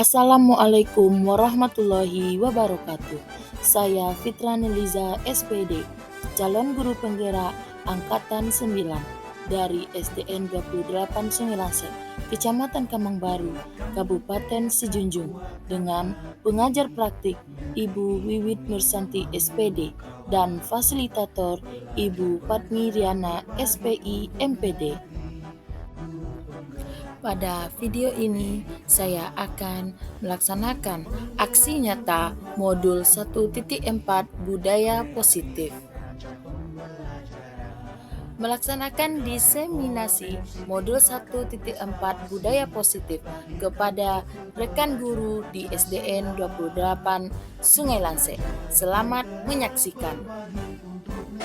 Assalamualaikum warahmatullahi wabarakatuh. Saya Fitra Neliza SPD, calon guru penggerak Angkatan 9 dari SDN 28 Sungilanse, Kecamatan Kamangbaru, Kabupaten Sijunjung, dengan pengajar praktik Ibu Wiwit Nursanti SPD dan fasilitator Ibu Fatmi Riana SPI MPD. Pada video ini, saya akan melaksanakan aksi nyata modul 1.4 Budaya Positif. Melaksanakan diseminasi modul 1.4 Budaya Positif kepada rekan guru di SDN 28 Sungilanse. Selamat menyaksikan.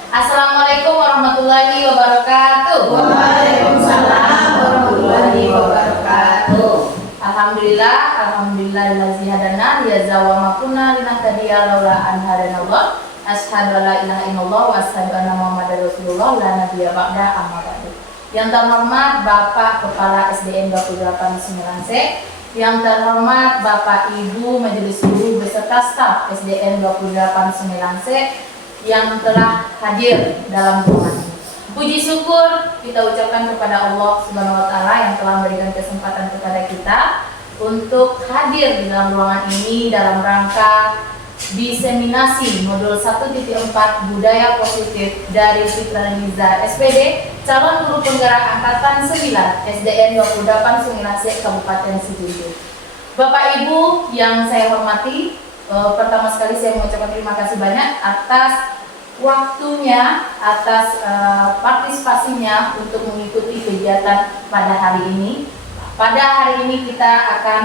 Assalamualaikum warahmatullahi wabarakatuh. Waalaikumsalam warahmatullahi wabarakatuh. Alhamdulillahillazi hadana liyaza wa ma kunna linahtadiya laula an hadanallah. Asyhadu an la ilaha illallah wa asyhadu anna Muhammadar Rasulullah la nabiyya ba'da amma ba'du. Yang terhormat Bapak Kepala SDN 28 Sungilanse, yang terhormat Bapak Ibu Majelis Guru beserta staf SDN 28 Sungilanse yang telah hadir dalam ruangan ini. Puji syukur kita ucapkan kepada Allah Subhanahu wa taala yang telah memberikan kesempatan kepada kita untuk hadir di dalam ruangan ini dalam rangka diseminasi modul 1.4 Budaya Positif dari Fitra Neliza SPD, calon guru penggerak Angkatan 9 SDN 28 Sungilanse Kabupaten Sijunjung. Bapak Ibu yang saya hormati, pertama sekali saya mengucapkan terima kasih banyak atas waktunya, atas partisipasinya untuk mengikuti kegiatan pada hari ini. Pada hari ini kita akan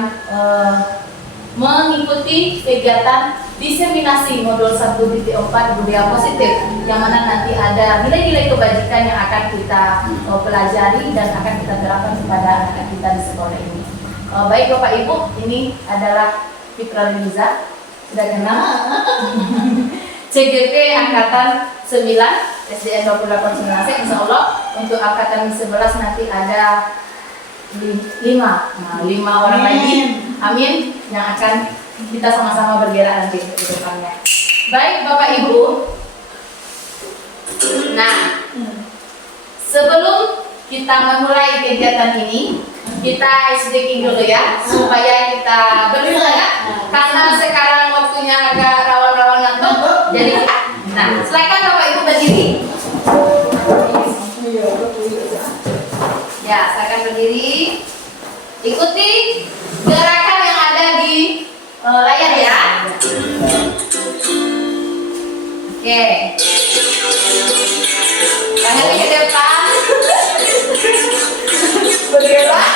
mengikuti kegiatan diseminasi modul 1.4 Budaya Positif, yang mana nanti ada nilai-nilai kebajikan yang akan kita pelajari dan akan kita terapkan kepada anak kita di sekolah ini. Baik Bapak Ibu, ini adalah Fitra Neliza, sudah kenal? CGP Angkatan 9 SDN 28 Sungilanse. Insya Allah untuk Angkatan 11 nanti ada 5 orang lagi, amin, yang akan kita sama-sama bergerak nanti ke depannya. Baik Bapak Ibu, nah sebelum kita memulai kegiatan ini, kita SDK dulu ya, supaya kita bersemangat, karena sekarang waktunya agak rawan-rawan ngantuk. Jadi, nah silakan Bapak Ibu berdiri. Ya, silakan berdiri. Ikuti gerakan yang ada di layar ya. Oke. Tangannya ke depan. Bergerak.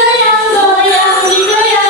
Goyang, goyang, goyang.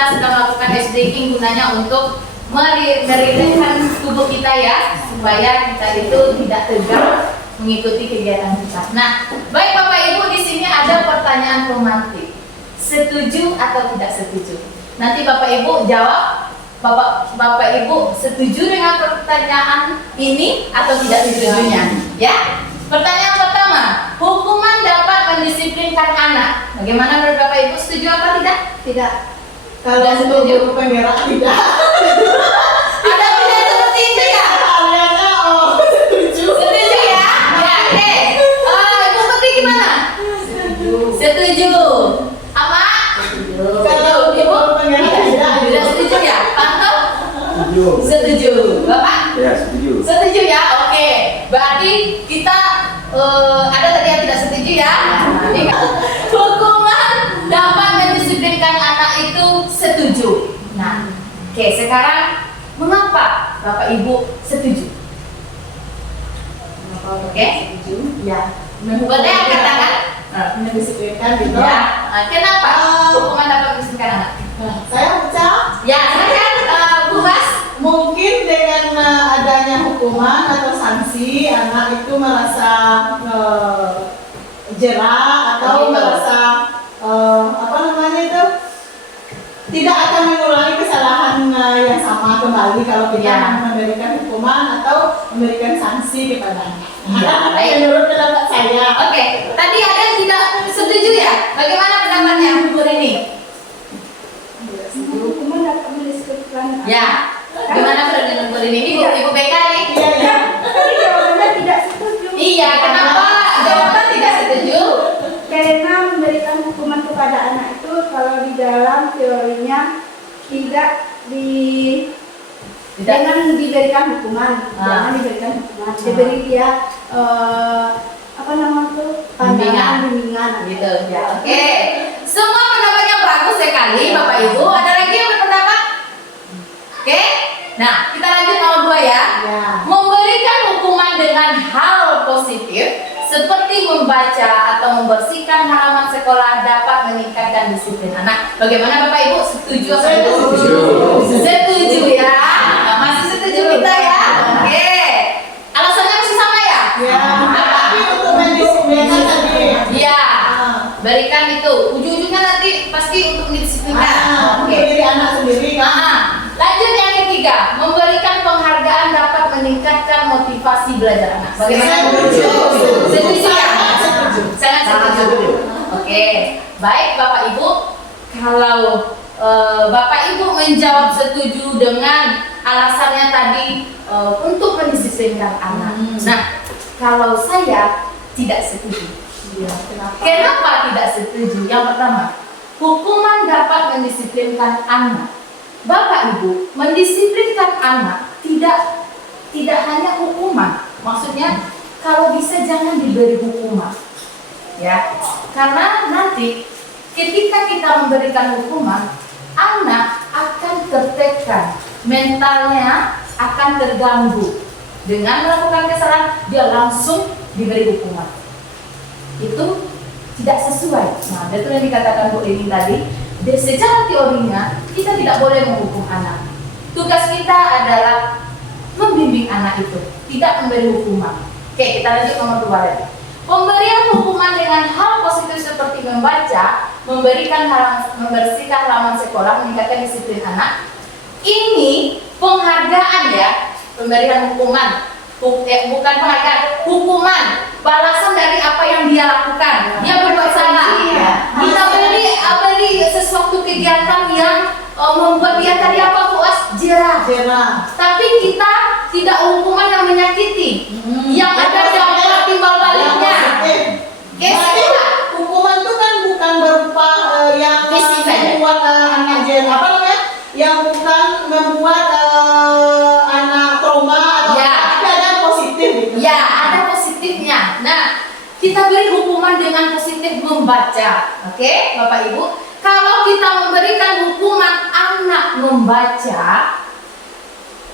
kita sedang melakukan stretching gunanya untuk merilekskan tubuh kita ya, supaya kita itu tidak tegang mengikuti kegiatan kita. Nah, baik Bapak Ibu, di sini ada pertanyaan pemantik. Setuju atau tidak setuju? Nanti Bapak Ibu jawab. Bapak Ibu setuju dengan pertanyaan ini atau tidak setujunya? Ya. Pertanyaan pertama, hukuman dapat mendisiplinkan anak. Bagaimana menurut Bapak Ibu, setuju apa tidak? Tidak. Kalau Kalau setuju. setuju pengerak tidak. Ada pilihan seperti itu ya? Kaliannya setuju. Setuju ya? Ya, oke. Ibu Putri gimana? Setuju. Apa? Kalau Ibu? pengerak tidak. Tidak setuju ya? Pantau? Setuju. Setuju. Bapak? Ya, setuju. Setuju ya? Oke. Berarti kita ada tadi yang tidak setuju ya? Hukuman dapat mendisiplinkan anak itu setuju. Nah, oke, sekarang mengapa Bapak Ibu setuju? Oke? Ya. Boleh angkat tangan? Mendisiplinkan gitu. Ya. Kenapa hukuman dapat mendisiplinkan anak? Nah, saya ucap Ya, silakan Bu Bas. mungkin dengan adanya hukuman atau sanksi anak itu merasa jerah atau Begitu. merasa apa namanya itu tidak akan mengulangi kesalahan yang sama kembali kalau kita Ya. memberikan hukuman atau memberikan sanksi kepada anak. Ya, baik. Menurut pendapat saya. Oke, tadi ada yang tidak setuju ya? Bagaimana pendapatnya Bu Rini? Hukuman dapat mendisiplinkan anak. Ya. Gimana menurut Bu Rini? Ini Ibu BK nih. Iya, iya. Tapi jawabannya tidak setuju. Iya, kenapa jawaban tidak setuju? Karena memberikan hukuman kepada anak itu kalau di dalam teorinya tidak jangan diberikan hukuman, jangan diberikan hukuman. Diberi dia apa namanya pandangan, bimbingan. Gitu ya. Oke. Semua pendapatnya bagus sekali Bapak Ibu. Ada lagi yang berpendapat? Oke. Nah, kita lanjut nomor 2 ya. Ya. Memberikan hukuman dengan hal positif seperti membaca atau membersihkan halaman sekolah dapat meningkatkan disiplin anak. Bagaimana Bapak Ibu? Setuju atau tidak setuju? Setuju ya. Nah, masih setuju kita ya. Oke. Alasannya masih sama ya? Ya. Apa? Tapi untuk mendisiplinkan tadi. Iya. Ah. Berikan itu. Ujung-ujungnya nanti pasti untuk mendisiplinkan. Untuk Oke. diri anak sendiri kan. Lanjut yang ketiga, memberikan penghargaan dapat meningkatkan motivasi belajar anak. Bagaimana? Setuju. Setuju ya? Setuju. Sangat setuju. Oke, baik Bapak Ibu. Kalau Bapak Ibu menjawab setuju dengan alasannya tadi untuk mendisiplinkan anak. Nah, kalau saya tidak setuju. Iya, Kenapa tidak setuju? Yang pertama, hukuman dapat mendisiplinkan anak. Bapak Ibu, mendisiplinkan anak tidak hanya hukuman. Maksudnya kalau bisa jangan diberi hukuman. Ya. Karena nanti ketika kita memberikan hukuman, anak akan tertekan, mentalnya akan terganggu. Dengan melakukan kesalahan, dia langsung diberi hukuman. Itu tidak sesuai. Nah, itu yang dikatakan Bu Rini tadi. Secara teorinya kita tidak boleh menghukum anak. Tugas kita adalah membimbing anak itu, tidak memberi hukuman. Oke, kita lanjut nomor 2 lagi. Pemberian hukuman dengan hal positif seperti membaca, membersihkan halaman sekolah, meningkatkan disiplin anak. Ini penghargaan ya, pemberian hukuman. Bukan penghargaan, hukuman, balasan dari apa yang dia lakukan. Dia berbuat salah. Kita beri sesuatu kegiatan yang membuat dia tadi apa puas jerah. Tapi kita tidak hukuman yang menyakiti, yang ada dampak timbal baliknya. Hukuman itu kan bukan berupa yang Fisik saja. membuat anak jerah, apa namanya? Yang bukan membuat anak trauma atau Ya. tapi ada yang positif gitu. Ya, ada positifnya. Nah, kita beri hukuman dengan positif membaca. Oke, Bapak Ibu. Kalau kita memberikan hukuman anak membaca,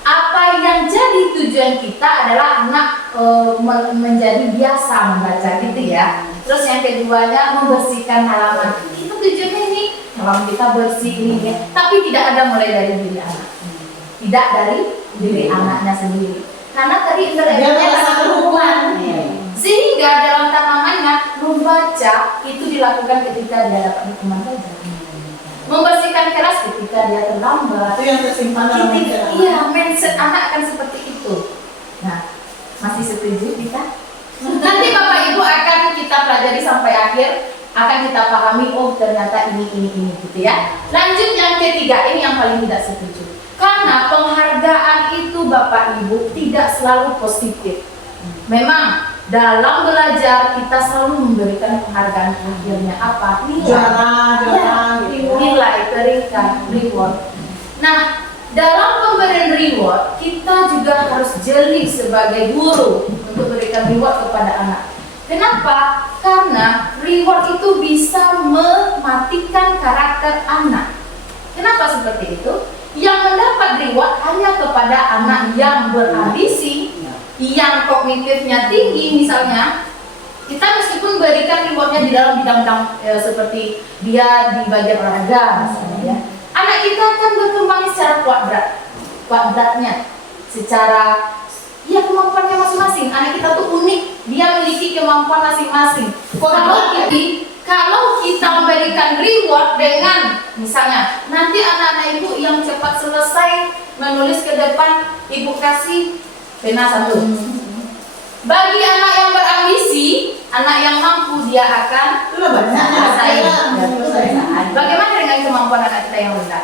apa yang jadi tujuan kita adalah anak menjadi biasa membaca gitu ya. Terus yang keduanya membersihkan halaman. Itu tujuannya ini Kalau kita bersih ini ya, tapi tidak ada mulai dari diri anak. Tidak dari diri anaknya sendiri. Karena tadi Dia intelektualnya merasa sangat terhukuman. sehingga dalam tanamannya membaca itu dilakukan ketika dia dapat hukuman saja. Membersihkan kelas ketika dia terlambat. Itu yang tersimpan dalam pikiran. Iya, mindset anak akan seperti itu. Nah, masih setuju kita? Nanti Bapak Ibu akan kita pelajari sampai akhir, akan kita pahami, oh ternyata ini gitu ya. Lanjut yang ketiga, ini yang paling tidak setuju. Karena penghargaan itu Bapak Ibu tidak selalu positif. Memang dalam belajar kita selalu memberikan penghargaan, akhirnya apa? Juara, gitu. Nilai, peringkat, reward. Nah, dalam pemberian reward kita juga harus jeli sebagai guru untuk berikan reward kepada anak. Kenapa? Karena reward itu bisa mematikan karakter anak. Kenapa seperti itu? Yang mendapat reward hanya kepada anak yang berambisi, yang kognitifnya tinggi misalnya. Kita meskipun berikan rewardnya di dalam bidang-bidang seperti dia di bagian olahraga misalnya ya. Anak kita akan berkembang secara kuadratnya, secara ya kemampuannya masing-masing. Anak kita tuh unik, dia memiliki kemampuan masing-masing. Kalau kita memberikan reward dengan misalnya nanti anak-anak ibu yang cepat selesai menulis ke depan, ibu kasih pena 1. Bagi anak yang berambisi, anak yang mampu, dia akan selesai. Bagaimana dengan kemampuan anak kita yang rendah?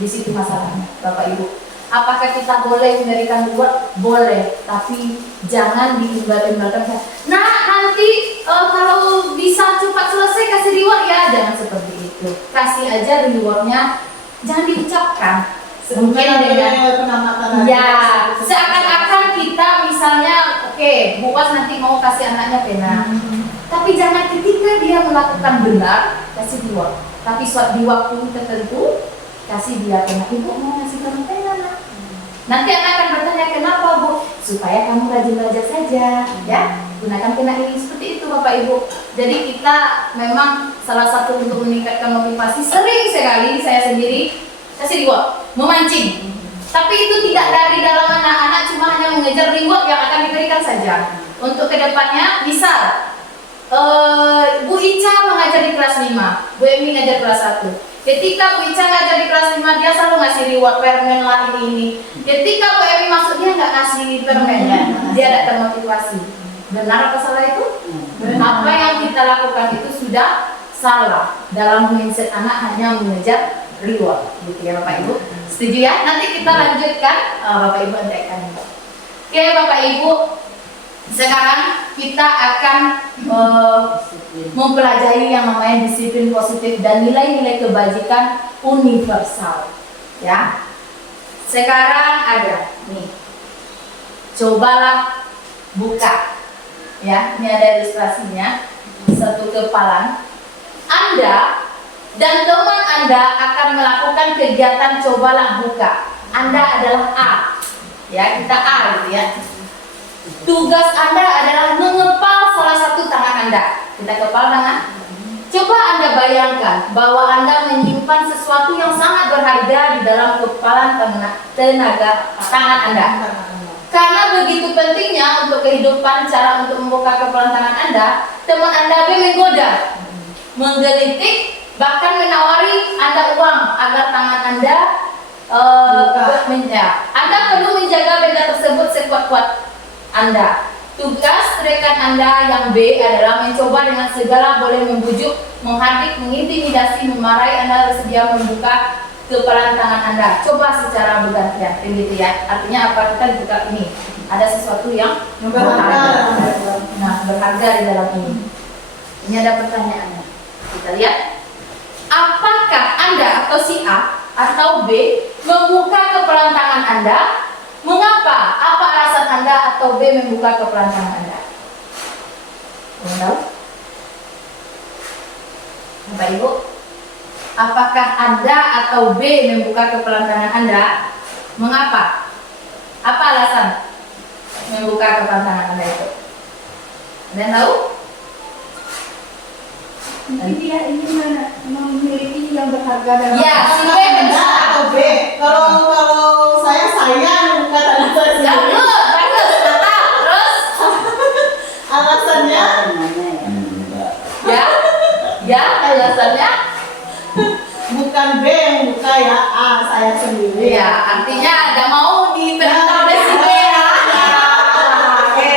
Di situ masalahnya, Bapak Ibu. Apakah kita boleh memberikan reward? Boleh, tapi jangan diimbal-imbalkan. Nah, nanti kalau bisa cepat selesai kasih reward ya, jangan seperti itu. Kasih aja rewardnya, jangan diucapkan. Mungkin dengan ya, seakan-akan kita misalnya, oke, Bu Was nanti mau kasih anaknya pena. Tapi jangan ketika dia melakukan benar kasih reward. Tapi di waktu tertentu kasih dia pena. Ibu mau ngasih kamu pena nak? Nanti anak akan bertanya kenapa Bu? Supaya kamu rajin belajar saja, ya. Gunakan pena ini seperti itu Bapak Ibu. Jadi kita memang salah satu untuk meningkatkan motivasi sering sekali saya sendiri kasih reward, memancing. Tapi itu tidak dari dalam anak-anak, cuma hanya mengejar reward yang akan diberikan saja. Untuk kedepannya, misal Bu Ica mengajar di kelas 5, Bu Emi mengajar kelas 1. Ketika Bu Ica mengajar di kelas 5, dia selalu ngasih reward, permen lah ini. Ketika Bu Emi masuk, dia nggak ngasih permen, dia tidak termotivasi. Benar apa salah itu? Apa yang kita lakukan itu sudah salah. Dalam mindset anak hanya mengejar reward, gitu ya Bapak Ibu. Setuju ya? Nanti kita lanjutkan. Bapak Ibu antekan. Oke Bapak Ibu, sekarang kita akan mempelajari yang namanya disiplin positif dan nilai-nilai kebajikan universal. Ya. Sekarang ada nih. Cobalah buka. Ya, ini ada ilustrasinya. Satu kepalan. Anda dan teman Anda akan melakukan kegiatan cobalah buka. Anda adalah A. Ya, kita A gitu ya. Tugas Anda adalah mengepal salah satu tangan Anda. Kita kepal tangan. Coba Anda bayangkan bahwa Anda menyimpan sesuatu yang sangat berharga di dalam kepalan tangan Anda. Karena begitu pentingnya untuk kehidupan cara untuk membuka kepalan tangan Anda, teman Anda menggoda, menggelitik, bahkan menawari Anda uang agar tangan Anda Anda perlu menjaga benda tersebut sekuat-kuat Anda. Tugas rekan Anda yang B adalah mencoba dengan segala boleh membujuk, menghardik, mengintimidasi, memarahi Anda bersedia membuka kepalan tangan Anda. Coba secara bergantian, begitu ya. Artinya apa? Kita buka ini. Ada sesuatu yang berharga. Nah, berharga di dalam ini. Ini ada pertanyaannya. Kita lihat. Apakah Anda atau si A atau B membuka kepalan tangan Anda? Mengapa? Apa alasan Anda atau B membuka kepalan tangan Anda? Tahu? Bapak Ibu, apakah Anda atau B membuka kepalan tangan Anda? Mengapa? Apa alasan membuka kepalan tangan Anda itu? Anda tahu? Mungkin dia ingin memiliki yang berharga dalam Ya, si B Anda benar. atau B? Kalau saya sayang bukan alasan sendiri. Bagus, mantap. Terus, Alasannya ya, ya, alasannya. bukan B yang buka ya, A saya sendiri. Iya, artinya ada mau diperintah oleh si B ya. Oke,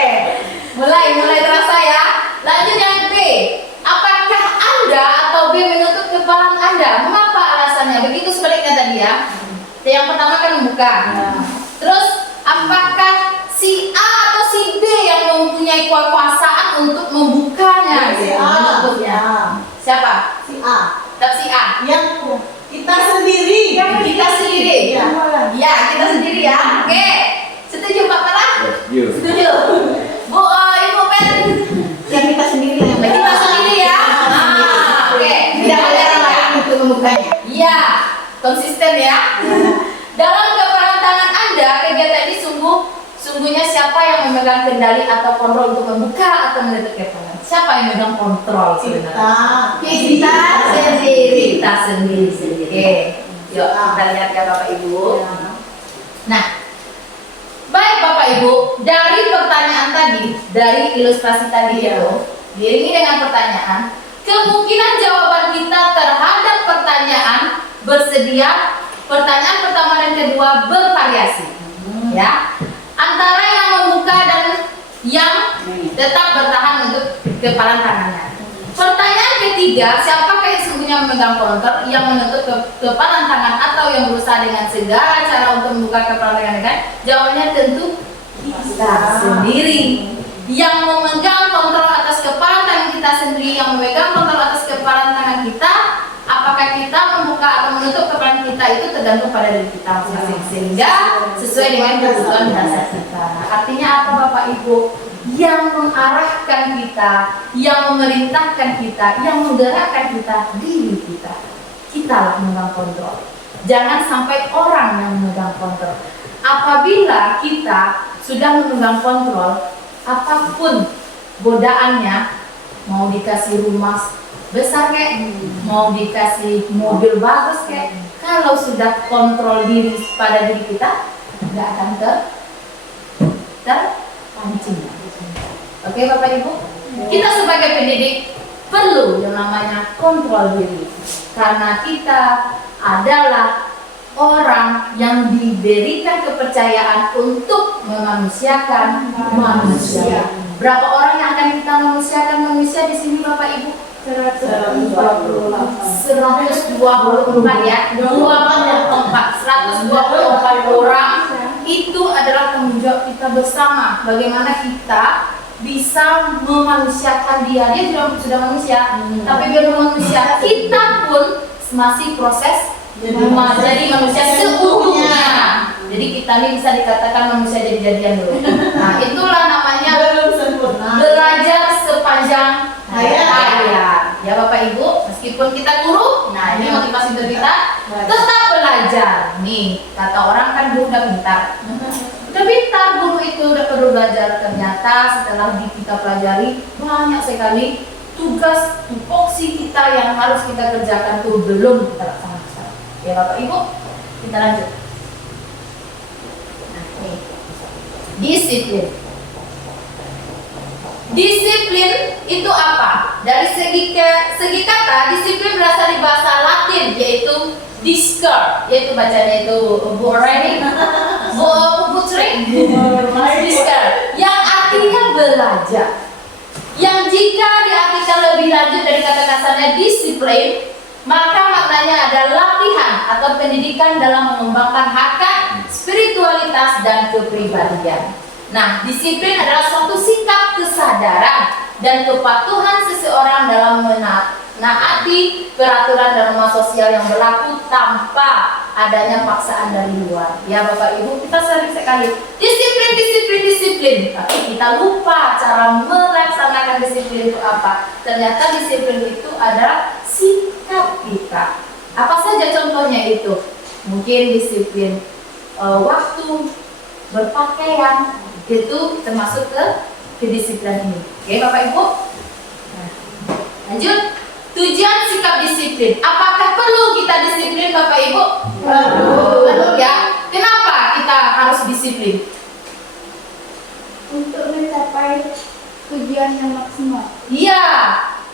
mulai terasa ya. Lanjut yang B. Apakah Anda atau B menutup kepala Anda? Mengapa alasannya? Begitu sebaliknya tadi ya. Yang pertama kan membuka. Terus, apakah si A atau si B yang mempunyai kekuasaan untuk membukanya? Si A, Menutupnya. Siapa? si A. Tetap si A. Yang kita sendiri. Kita sendiri. Ya. Ya, kita sendiri ya. Oke. Setuju Pak Kala? Setuju. Bu, Ibu Pen. yang kita sendiri yang Kita sendiri ya. Oke. Tidak ada yang lain untuk membukanya. Iya. Konsisten ya. Dalam keperangan tangan Anda, kegiatan ini sungguhnya siapa yang memegang kendali atau kontrol untuk membuka atau menutup kepalan? Siapa yang memegang kontrol sebenarnya? Kita. Kita sendiri. Oke. Yuk, kita lihat ya Bapak Ibu. Nah, baik Bapak Ibu, dari pertanyaan tadi, dari ilustrasi tadi itu, diiringi dengan pertanyaan, kemungkinan jawaban kita terhadap pertanyaan bersedia, pertanyaan pertama dan kedua bervariasi, ya, antara yang membuka dan yang tetap bertahan untuk kepalan tangannya. Pertanyaan ketiga, siapakah yang sesungguhnya memegang kontrol, yang menutup kepalan tangan atau yang berusaha dengan segala cara untuk membuka kepalan tangan? Jawabannya tentu kita sendiri. Yang memegang kontrol atas kepalan tangan kita sendiri, yang memegang kontrol atas kepalan tangan kita, apakah kita membuka atau menutup kepalan kita itu tergantung pada diri kita masing-masing, sehingga sesuai dengan kebutuhan dasar kita. Artinya apa Bapak Ibu? Yang mengarahkan kita, yang memerintahkan kita, yang menggerakkan kita, diri kita. Kitalah memegang kontrol. Jangan sampai orang yang memegang kontrol. Apabila kita sudah memegang kontrol, apapun godaannya, mau dikasih rumah besar kek, mau dikasih mobil bagus kek, kalau sudah kontrol diri pada diri kita, nggak akan terpancing. Oke Bapak Ibu, kita sebagai pendidik perlu yang namanya kontrol diri, karena kita adalah orang yang diberikan kepercayaan untuk memanusiakan manusia. Berapa orang yang akan kita manusiakan manusia di sini Bapak Ibu? 124 ya, 124 orang. Itu adalah tanggung jawab kita bersama. Bagaimana kita bisa memanusiakan dia sudah manusia, tapi biar manusia kita pun masih proses jadi manusia seutuhnya. Jadi kita ini bisa dikatakan manusia jadi-jadian dulu. Nah, itulah namanya Belum sempurna. belajar sepanjang hayat. Ya Bapak Ibu, meskipun kita guru, nah ini motivasi untuk kita tetap belajar. Nih, kata orang kan guru udah pintar. Udah pintar, guru itu udah perlu belajar. Ternyata setelah kita pelajari banyak sekali tugas tupoksi kita yang harus kita kerjakan tuh belum kita laksanakan. Ya Bapak Ibu, kita lanjut. Nah, nih. Disiplin. Disiplin itu apa? Dari segi kata, disiplin berasal dari bahasa Latin, yaitu discern, yaitu bacanya itu boring, discern, yang artinya belajar. Yang jika diartikan lebih lanjut dari kata kasarnya disiplin, maka maknanya ada latihan atau pendidikan dalam mengembangkan hakikat, spiritualitas dan kepribadian. Nah, disiplin adalah suatu sikap kesadaran dan kepatuhan seseorang dalam menaati peraturan dan norma sosial yang berlaku tanpa adanya paksaan dari luar. Ya Bapak Ibu, kita sering sekali disiplin, tapi kita lupa cara melaksanakan disiplin itu apa. Ternyata disiplin itu adalah sikap kita. Apa saja contohnya itu? Mungkin disiplin waktu, berpakaian, itu termasuk ke kedisiplinan ini. Oke Bapak Ibu. Nah, lanjut. tujuan sikap disiplin. Apakah perlu kita disiplin Bapak Ibu? Perlu ya. Kenapa kita harus disiplin? Untuk mencapai tujuan yang maksimal. Iya,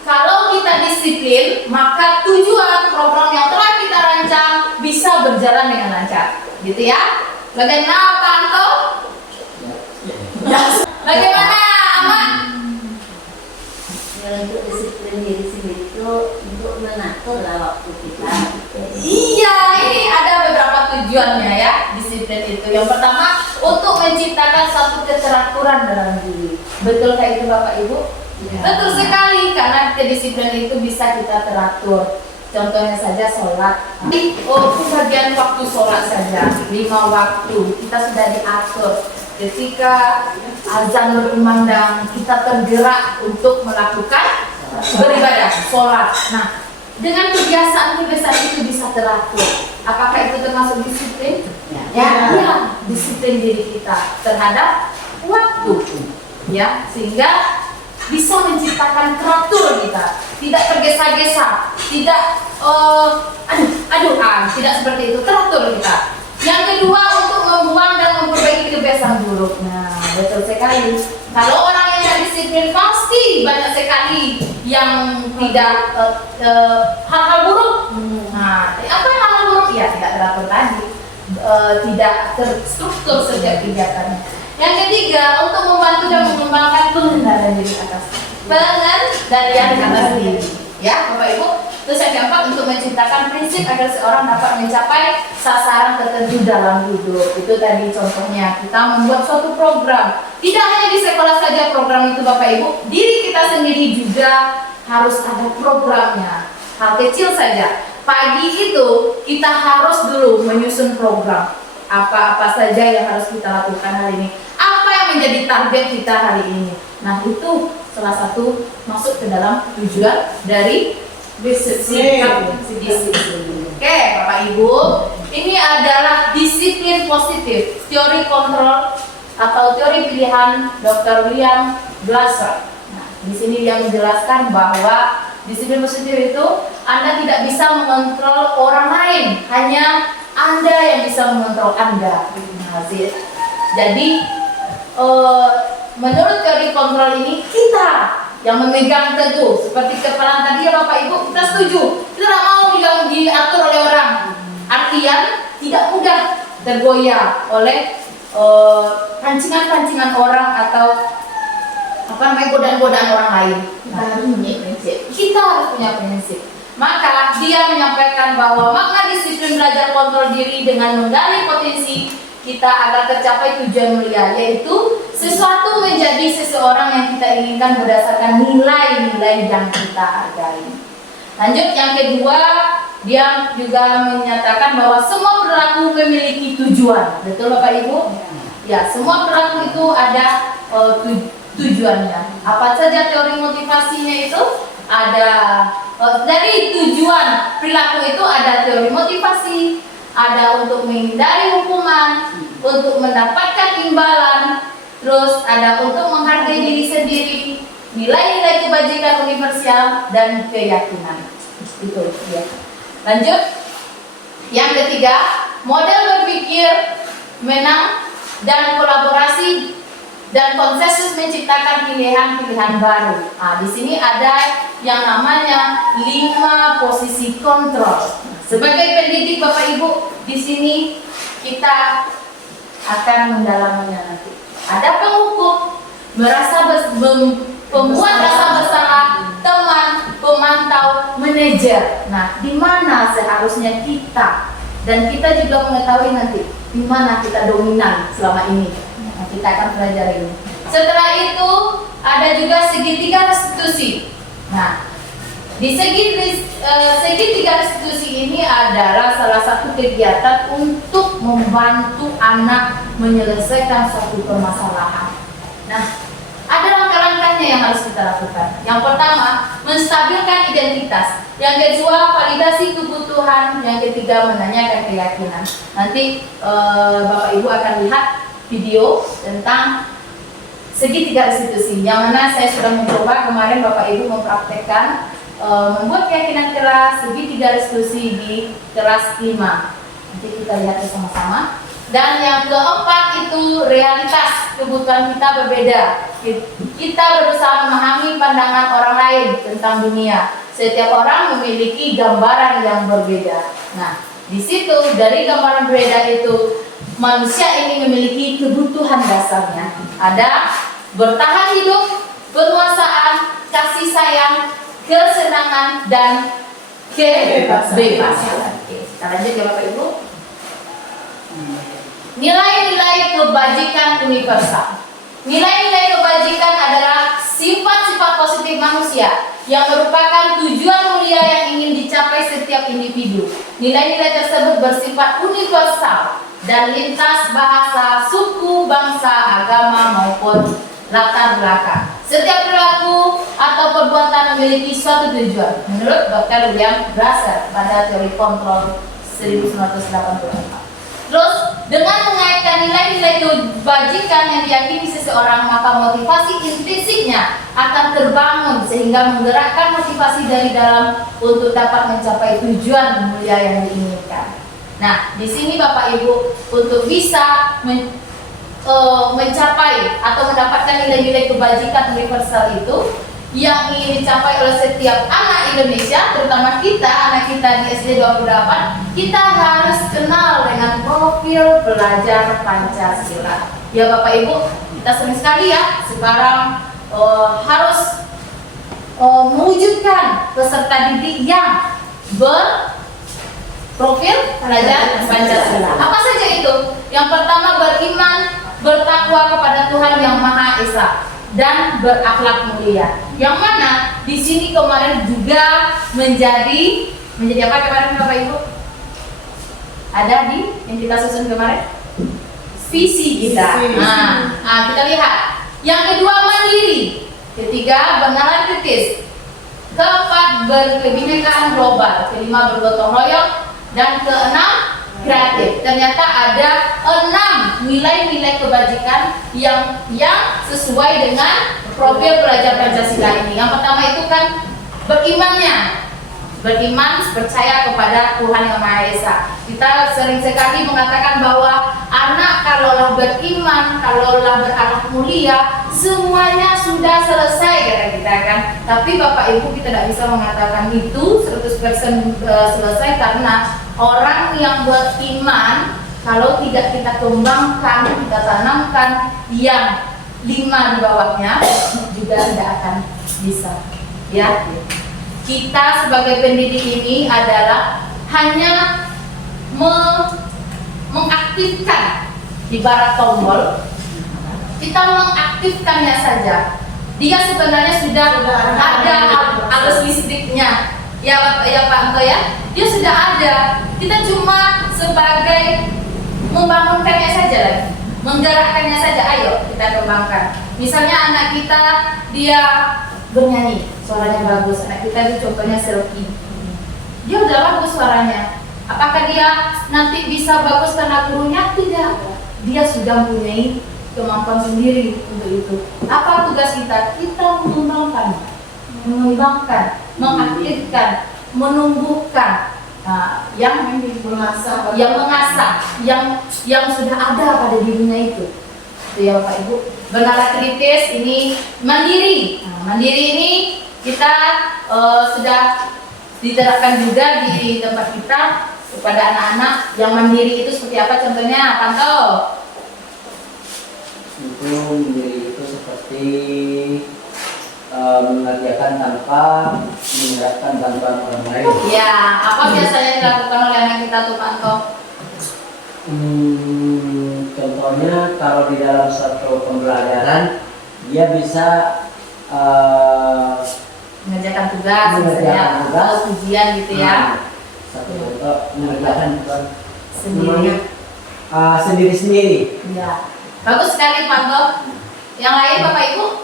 kalau kita disiplin, maka tujuan program yang telah kita rancang bisa berjalan dengan lancar, gitu ya. Bagaimana Pak Anto? Bagaimana Aman? Ya, untuk disiplin diri sendiri itu untuk mengatur lah waktu kita. Iya, ini ada beberapa tujuannya ya, disiplin itu. Yang pertama, untuk menciptakan satu keteraturan dalam diri. Betul kayak itu Bapak Ibu? Ya. Betul sekali, karena kedisiplinan itu bisa kita teratur. Contohnya saja sholat. Pembagian waktu sholat saja, 5 waktu, kita sudah diatur. Ketika azan berkumandang, kita tergerak untuk melakukan beribadah, sholat. Nah, dengan kebiasaan-kebiasaan itu bisa teratur. Apakah itu termasuk disiplin? Ya, disiplin diri kita terhadap waktu. Ya, sehingga bisa menciptakan teratur kita, tidak tergesa-gesa, tidak tidak seperti itu, teratur kita. Yang kedua, untuk membuang dan memperbaiki kebiasaan buruk. Nah, betul sekali. Kalau orang yang tidak disiplin, pasti banyak sekali yang tidak hal-hal buruk. Nah, apa yang hal buruk? Ya, tidak teratur tadi, tidak terstruktur setiap kegiatannya. Yang ketiga, untuk membantu dan mengembangkan pengendalian diri atas diri. Ya, Bapak Ibu. Terus yang keempat, untuk menciptakan prinsip agar seorang dapat mencapai sasaran tertentu dalam hidup. Itu tadi contohnya, kita membuat suatu program. Tidak hanya di sekolah saja program itu Bapak Ibu, diri kita sendiri juga harus ada programnya. Hal kecil saja. Pagi itu kita harus dulu menyusun program. Apa-apa saja yang harus kita lakukan hari ini. Apa yang menjadi target kita hari ini. Nah, itu salah satu masuk ke dalam tujuan dari sikap disiplin. Oke, Bapak Ibu, ini adalah disiplin positif, teori kontrol atau teori pilihan Dr. William Glasser. Nah, di sini dia menjelaskan bahwa disiplin positif itu Anda tidak bisa mengontrol orang lain, hanya Anda yang bisa mengontrol Anda. Nah, jadi menurut teori kontrol ini kita yang memegang teguh, seperti kepala tadi ya Bapak Ibu, kita setuju, kita tidak mau diatur oleh orang. Artian tidak mudah tergoyah oleh pancingan-pancingan orang atau godaan-godaan orang lain. Kita harus punya prinsip. Kita harus punya prinsip. Maka dia menyampaikan bahwa makna disiplin belajar kontrol diri dengan menggali potensi kita agar tercapai tujuan mulia, yaitu sesuatu menjadi seseorang yang kita inginkan berdasarkan nilai-nilai yang kita hargai. Lanjut, yang kedua, dia juga menyatakan bahwa semua perilaku memiliki tujuan. Betul Bapak Ibu? Ya, semua perilaku itu ada tujuannya. Apa saja teori motivasinya itu? Ada dari tujuan perilaku itu ada teori motivasi, ada untuk menghindari hukuman, untuk mendapatkan imbalan, terus ada untuk menghargai diri sendiri, nilai-nilai kebajikan universal, dan keyakinan. Itu ya. Lanjut, yang ketiga, model berpikir menang dan kolaborasi dan konsensus menciptakan pilihan-pilihan baru. Nah, di sini ada yang namanya 5 posisi kontrol. Sebagai pendidik Bapak Ibu, di sini kita akan mendalaminya nanti. Ada penghukum, pembuat rasa bersalah, teman, pemantau, manajer. Nah, di mana seharusnya kita, dan kita juga mengetahui nanti di mana kita dominan selama ini. Nah, kita akan pelajari ini. Setelah itu ada juga segitiga restitusi. Nah, di segitiga restitusi ini adalah salah satu kegiatan untuk membantu anak menyelesaikan suatu permasalahan. Nah, ada langkah-langkahnya yang harus kita lakukan. Yang pertama, menstabilkan identitas. Yang kedua, validasi kebutuhan. Yang ketiga, menanyakan keyakinan. Nanti Bapak Ibu akan lihat video tentang segitiga restitusi, yang mana saya sudah mencoba kemarin Bapak Ibu mempraktekkan membuat keyakinan keras segitiga diskusi di kelas 5. Nanti kita lihat bersama-sama. Dan yang keempat itu realitas, kebutuhan kita berbeda. Kita berusaha memahami pandangan orang lain tentang dunia. Setiap orang memiliki gambaran yang berbeda. Nah, di situ dari gambaran berbeda itu manusia ini memiliki kebutuhan dasarnya. Ada bertahan hidup, penguasaan, kasih sayang, kesenangan, dan kebebasan. Kita lanjut ya Bapak Ibu. Nilai-nilai kebajikan universal. Nilai-nilai kebajikan adalah sifat-sifat positif manusia yang merupakan tujuan mulia yang ingin dicapai setiap individu. Nilai-nilai tersebut bersifat universal dan lintas bahasa, suku, bangsa, agama maupun latar belakang. Setiap perilaku atau perbuatan memiliki suatu tujuan menurut Dr. William Glasser pada teori kontrol 1984. Terus dengan mengaitkan nilai-nilai kebajikan yang diyakini seseorang, maka motivasi intrinsiknya akan terbangun sehingga menggerakkan motivasi dari dalam untuk dapat mencapai tujuan mulia yang diinginkan. Nah, di sini Bapak Ibu untuk bisa mencapai atau mendapatkan nilai-nilai kebajikan universal itu yang ingin dicapai oleh setiap anak Indonesia, terutama kita, anak kita di SD 28, kita harus kenal dengan profil pelajar Pancasila. Ya Bapak Ibu, kita sering sekali ya sekarang harus mewujudkan peserta didik yang berprofil pelajar Pancasila. Apa saja itu? Yang pertama beriman, bertakwa kepada Tuhan Yang Maha Esa dan berakhlak mulia. Yang mana di sini kemarin juga menjadi apa kemarin Bapak Ibu? Ada di yang kita susun kemarin? Visi kita. Nah, kita lihat. Yang kedua mandiri. Ketiga bernalar kritis. Keempat berkebinekaan global. Kelima bergotong royong. Dan keenam kreatif. Ternyata ada 6 nilai-nilai kebajikan yang sesuai dengan profil pelajar Pancasila ini. Yang pertama itu kan beriman, percaya kepada Tuhan Yang Maha Esa. Kita sering sekali mengatakan bahwa anak kalaulah beriman, kalaulah berakhlak mulia, semuanya sudah selesai kata kita kan. Tapi Bapak Ibu kita tidak bisa mengatakan itu 100% selesai, karena orang yang beriman kalau tidak kita kembangkan, kita tanamkan yang 5 di bawahnya juga tidak akan bisa. Ya, kita sebagai pendidik ini adalah hanya mengaktifkan ibarat tombol. Kita mengaktifkannya saja. Dia sebenarnya sudah ada arus listriknya. Ya Pak Anto ya, dia sudah ada. Kita cuma sebagai membangunkannya saja lagi, menggerakkannya saja. Ayo kita kembangkan. Misalnya anak kita dia bernyanyi, suaranya bagus. Anak kita itu contohnya Selfie. Dia udah bagus suaranya. Apakah dia nanti bisa bagus karena gurunya? Tidak. Dia sudah mempunyai kemampuan sendiri untuk itu. Apa tugas kita? Kita mengembangkan, mengaktifkan, menumbuhkan. Nah, yang mengasah, yang sudah ada pada dirinya itu ya Bapak Ibu. Bernalar kritis ini mandiri. Nah, mandiri ini kita sudah diterapkan juga di tempat kita kepada anak-anak. Yang mandiri itu seperti apa contohnya, Panto? Itu mandiri itu seperti mengerjakan tanpa menggerakkan bantuan orang lain. Ya, apa biasanya dilakukan oleh anak kita tuh Panto? Contohnya kalau di dalam satu pembelajaran dia bisa mengerjakan tugas, ujian gitu ya. Satu contoh mengerjakan tugas sendiri. Ya, bagus sekali Panto. Yang lain Bapak Ibu?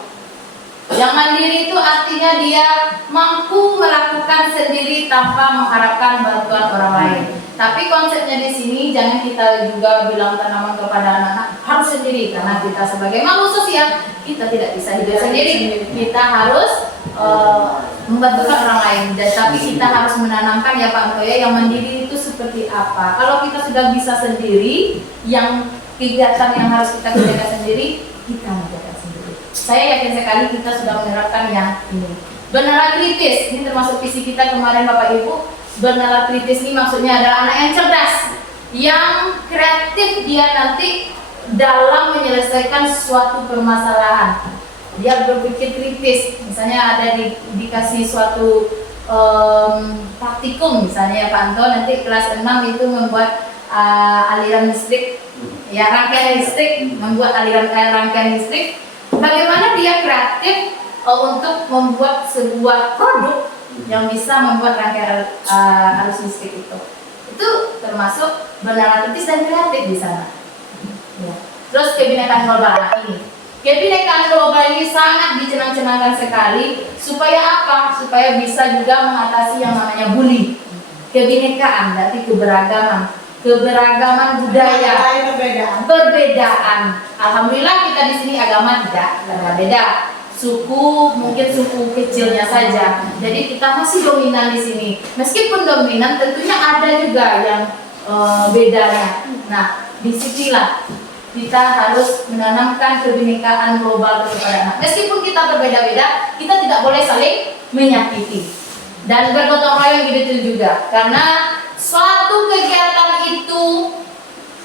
Yang mandiri itu artinya dia mampu melakukan sendiri tanpa mengharapkan bantuan orang lain. Tapi konsepnya di sini jangan kita juga bilang tanaman kepada anak-anak harus sendiri, karena kita sebagai makhluk sosial kita tidak bisa hidup sendiri. Kita harus membantukan orang lain. Dan tapi kita harus menanamkan ya Pak Anto ya, yang mandiri itu seperti apa. Kalau kita sudah bisa sendiri, yang kegiatan yang harus kita kerjakan sendiri, kita mengerjakan sendiri. Saya yakin sekali kita sudah menerapkan yang ini. Bernalar kritis, ini termasuk visi kita kemarin Bapak Ibu. Bernalar kritis ini maksudnya adalah anak yang cerdas, yang kreatif dia nanti dalam menyelesaikan suatu permasalahan. Dia berpikir kritis, misalnya ada dikasih suatu praktikum misalnya Pak Anto, nanti kelas 6 itu membuat aliran listrik, ya rangkaian listrik, membuat rangkaian listrik. Bagaimana dia kreatif untuk membuat sebuah produk yang bisa membuat rangkaian arus listrik itu termasuk bernalar kritis dan kreatif di sana. Ya. Terus kebinekaan global ini, kebinekaan global ini sangat dicenang-cenangkan sekali supaya apa? Supaya bisa juga mengatasi yang namanya bully. Kebinekaan berarti keberagaman budaya, perbedaan. Alhamdulillah kita di sini agama tidak berbeda. Suku mungkin suku kecilnya saja. Jadi kita masih dominan di sini. Meskipun dominan, tentunya ada juga yang bedanya. Nah, disinilah kita harus menanamkan kebinekaan global kepada anak. Meskipun kita berbeda-beda, kita tidak boleh saling menyakiti dan bergotong royong gitu juga. Karena suatu kegiatan itu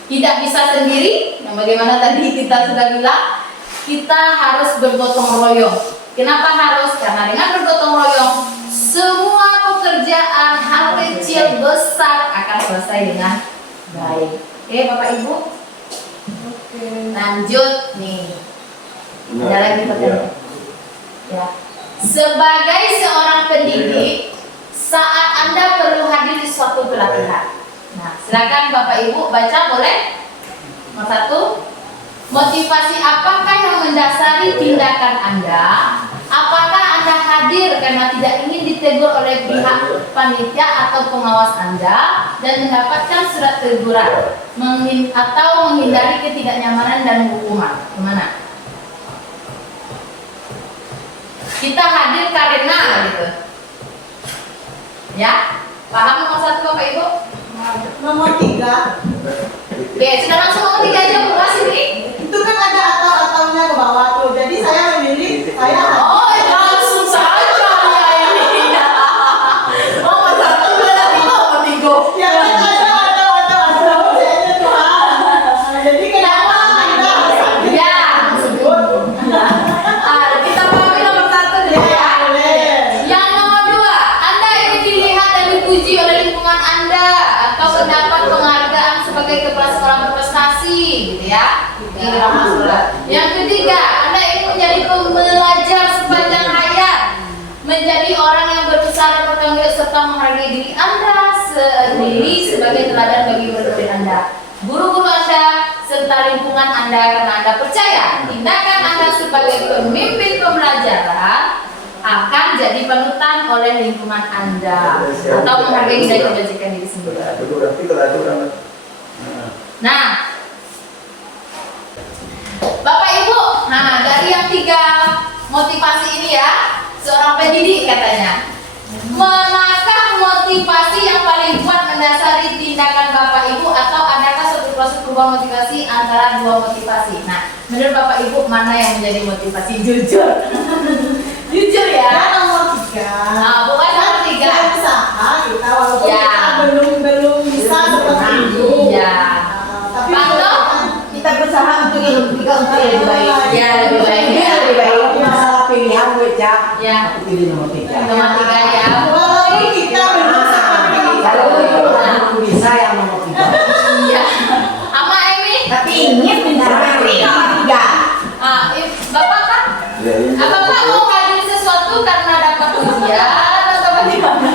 tidak bisa sendiri. Yang bagaimana tadi kita sudah bilang, kita harus bergotong royong. Kenapa harus? Karena dengan bergotong royong, semua pekerjaan hal kecil besar akan selesai dengan baik. Oke, Bapak Ibu. Lanjut nih. Ada lagi pertanyaan? Ya. Sebagai seorang pendidik, saat Anda perlu hadir di suatu pelatihan. Nah, silakan Bapak Ibu baca boleh? Nomor 1. Motivasi apakah yang mendasari tindakan Anda? Apakah Anda hadir karena tidak ingin ditegur oleh pihak panitia atau pengawas Anda dan mendapatkan surat teguran atau menghindari ketidaknyamanan dan hukuman? Gimana? Kita hadir karena gitu. Ya? Paham nomor 1 Bapak Ibu? Nomor 3. Oke, sudah langsung nomor 3 aja Bu Mas ini. Itu kan ada atau-ataunya ke bawah tuh. Jadi saya memilih saya Oh, langsung saja ya ini. Nomor 1 berarti nomor 3. ya kan ada atau saya Tuhan. Jadi kenapa Anda harus hadir? Ya. Tersebut? Kita pahami nomor 1 dulu ya. Yang nomor 2, Anda ingin dilihat dan dipuji oleh lingkungan Anda atau mendapat penghargaan sebagai kepala sekolah berprestasi, gitu ya. Ini nomor 2. Yang ketiga, Anda ingin menjadi pembelajar sepanjang hayat, menjadi orang yang berusaha dan bertanggung jawab serta menghargai diri Anda sendiri sebagai teladan bagi murid-murid Anda, guru-guru Anda, serta lingkungan Anda, karena Anda percaya tindakan Anda sebagai pemimpin pembelajaran akan jadi panutan oleh lingkungan Anda atau menghargai dan menjajikan diri sendiri. Nah, Bapak Ibu, nah dari yang 3 motivasi ini ya, seorang pendidik katanya, manakah motivasi yang paling kuat mendasari tindakan Bapak Ibu, atau adakah suatu proses perubahan motivasi antara 2 motivasi? Nah, menurut Bapak Ibu mana yang menjadi motivasi? Jujur. Jujur ya. Nomor 3. Nah, bukan nomor 3. Kita usaha kita walaupun Ya. kita belum bisa seperti itu. Ya. Tapi Pak Anto? Kita berusaha untuk yang lebih baik. Ya, lebih baik ya. Lebih baik. Masalah pilihan wajah. Ya. Aku pilih nomor 3. Nomor 3 ya. walaupun kita belum seperti itu. Kalau aku bisa yang nomor 3. Iya. Sama Emi? Tapi ingin mencari nomor 3. Bapak kan? Bapak mau hadir sesuatu karena dapat ujian atau bagaimana?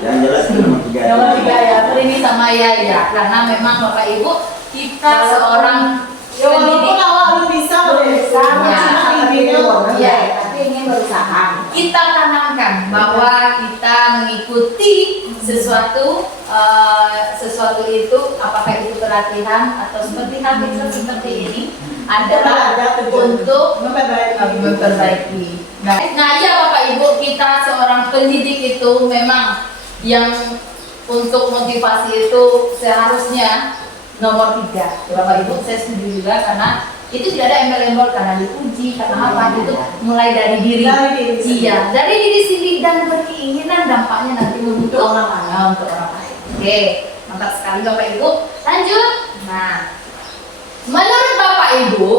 Yang jelas itu nomor 3. Nomor 3 ya, ini sama ya. Karena memang Bapak Ibu, kita seorang Ya walaupun pendidik, awak belum bisa Ya. Ya. Tapi ingin berusaha. kita tanamkan bahwa kita mengikuti sesuatu itu, apakah itu pelatihan atau seperti habis seperti ini, adalah untuk memperbaiki. Nah, ya Bapak Ibu, kita pendidik itu memang yang untuk motivasi itu seharusnya nomor 3. Ya, Bapak Ibu, saya setuju juga karena itu tidak ada embel-embel karena dipuji karena apa, itu mulai dari diri. Iya, dari diri sendiri dan berkeinginan dampaknya nanti untuk orang lain. Untuk orang lain. Oke, mantap sekali Bapak Ibu. Lanjut. Nah, menurut Bapak Ibu,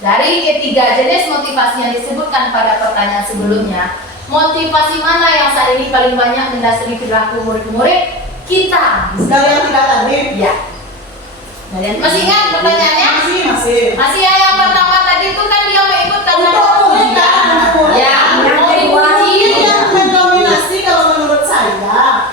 dari ketiga jenis motivasi yang disebutkan pada pertanyaan sebelumnya, motivasi mana yang saat ini paling banyak mendasari perilaku murid-murid kita? Sekali yang tidak tadi. Ya. Masih ingat pertanyaannya? Masih ya, yang pertama tadi itu kan dia mau ikut karena Untuk murid kan, untuk murid. ya, mau dipuji. Yang mendominasi kalau menurut saya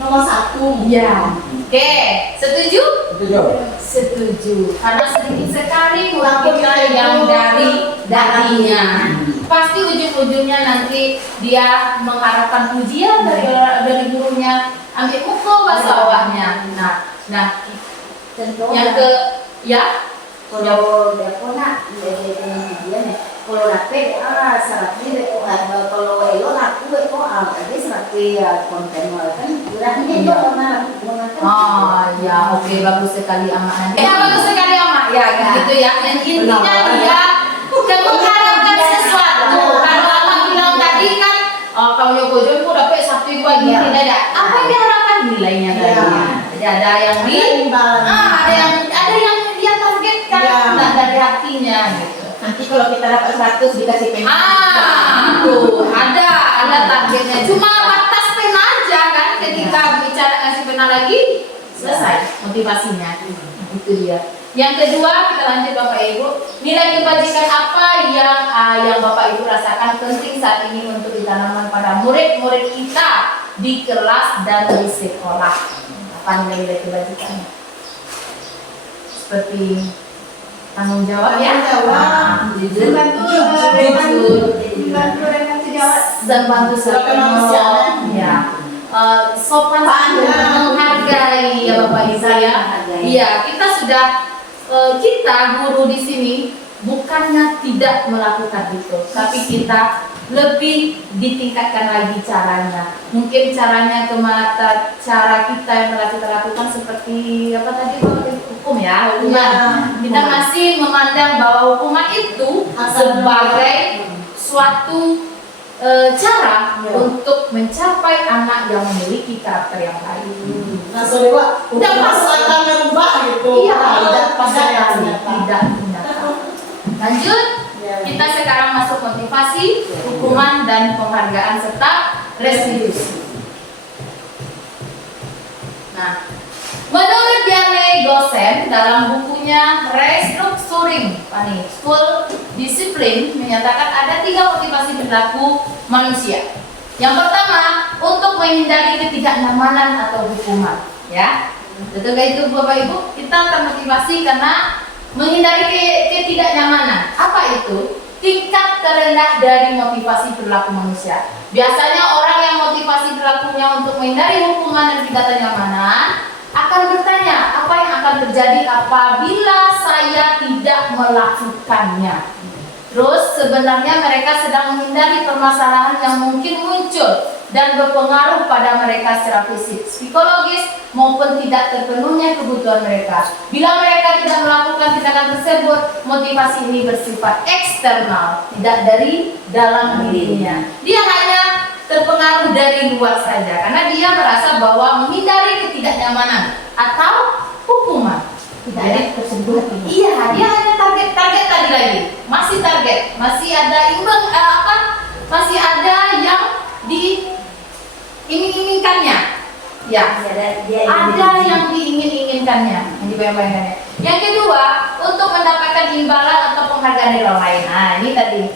nomor 1. Ya. Oke, setuju? Setuju. Setuju. Karena sedikit sekali murid kita yang dari darinya. Pasti ujung-ujungnya nanti dia mengharapkan pujian dari gurunya, ambil muka bahasa bawahnya. Nah, Contoh yang ke ya. kalau dia nak dia kalau rapi syaratnya kalau elo aku jadi syaratnya konten kan kurangnya itu mana Oh ya, oke, bagus sekali Ama. Ya, bagus sekali Ama. Ya, gitu ya. Yang intinya dia mengharapkan sesuatu. Kalau Ama bilang tadi kan, kalau Yoko pun dapat satu gua gini, ada. Apa yang diharapkan nilainya tadi? Jadi ada yang ada yang dia targetkan dari hatinya gitu. Nanti kalau kita dapat 100 dikasih pena. Tuh, ada targetnya. Cuma batas pena aja kan, ketika bicara ngasih pena lagi selesai motivasinya. Itu dia. Yang kedua, kita lanjut Bapak Ibu. Nilai kebajikan apa yang Bapak Ibu rasakan penting saat ini untuk ditanamkan pada murid-murid kita di kelas dan di sekolah? Apa nilai kebajikannya? Seperti tanggung jawab ya, jujur, dan bantu sepenuh, ya, sopan santun, menghargai ya Bapak Ibu ya. Iya, kita guru di sini bukannya tidak melakukan itu, tapi kita lebih ditingkatkan lagi caranya. Mungkin caranya cara kita yang telah kita lakukan seperti apa tadi hukum ya, hukuman. Kita masih memandang bahwa hukuman itu sebagai suatu cara untuk mencapai anak yang memiliki karakter yang baik. Nah, soalnya udah pas akan merubah gitu. Iya, tidak. Lanjut. Kita sekarang masuk motivasi, hukuman dan penghargaan serta restitusi. Nah, menurut Diane Gosen dalam bukunya Restructuring School Discipline menyatakan ada 3 motivasi perilaku manusia. Yang pertama, untuk menghindari ketidaknyamanan atau hukuman, ya. Betulkah itu Bapak Ibu? Kita termotivasi karena menghindari ketidaknyamanan. Apa itu? Tingkat terendah dari motivasi perilaku manusia. Biasanya orang yang motivasi perilakunya untuk menghindari hukuman dan ketidaknyamanan akan bertanya, apa yang akan terjadi apabila saya tidak melakukannya? Terus sebenarnya mereka sedang menghindari permasalahan yang mungkin muncul dan berpengaruh pada mereka secara fisik, psikologis maupun tidak terpenuhnya kebutuhan mereka. Bila mereka tidak melakukan tindakan tersebut, motivasi ini bersifat eksternal, tidak dari dalam dirinya. Dia hanya terpengaruh dari luar saja karena dia merasa bahwa menghindari ketidaknyamanan atau hukuman. Tidak ada tersebut. Iya, dia hanya target tadi lagi. Masih target, masih ada masih ada yang diiming-imingkannya. Ya, ada yang diingin-inginkannya, yang dibayang-bayangkannya. Yang kedua, untuk mendapatkan imbalan atau penghargaan dari orang lain. Nah, ini tadi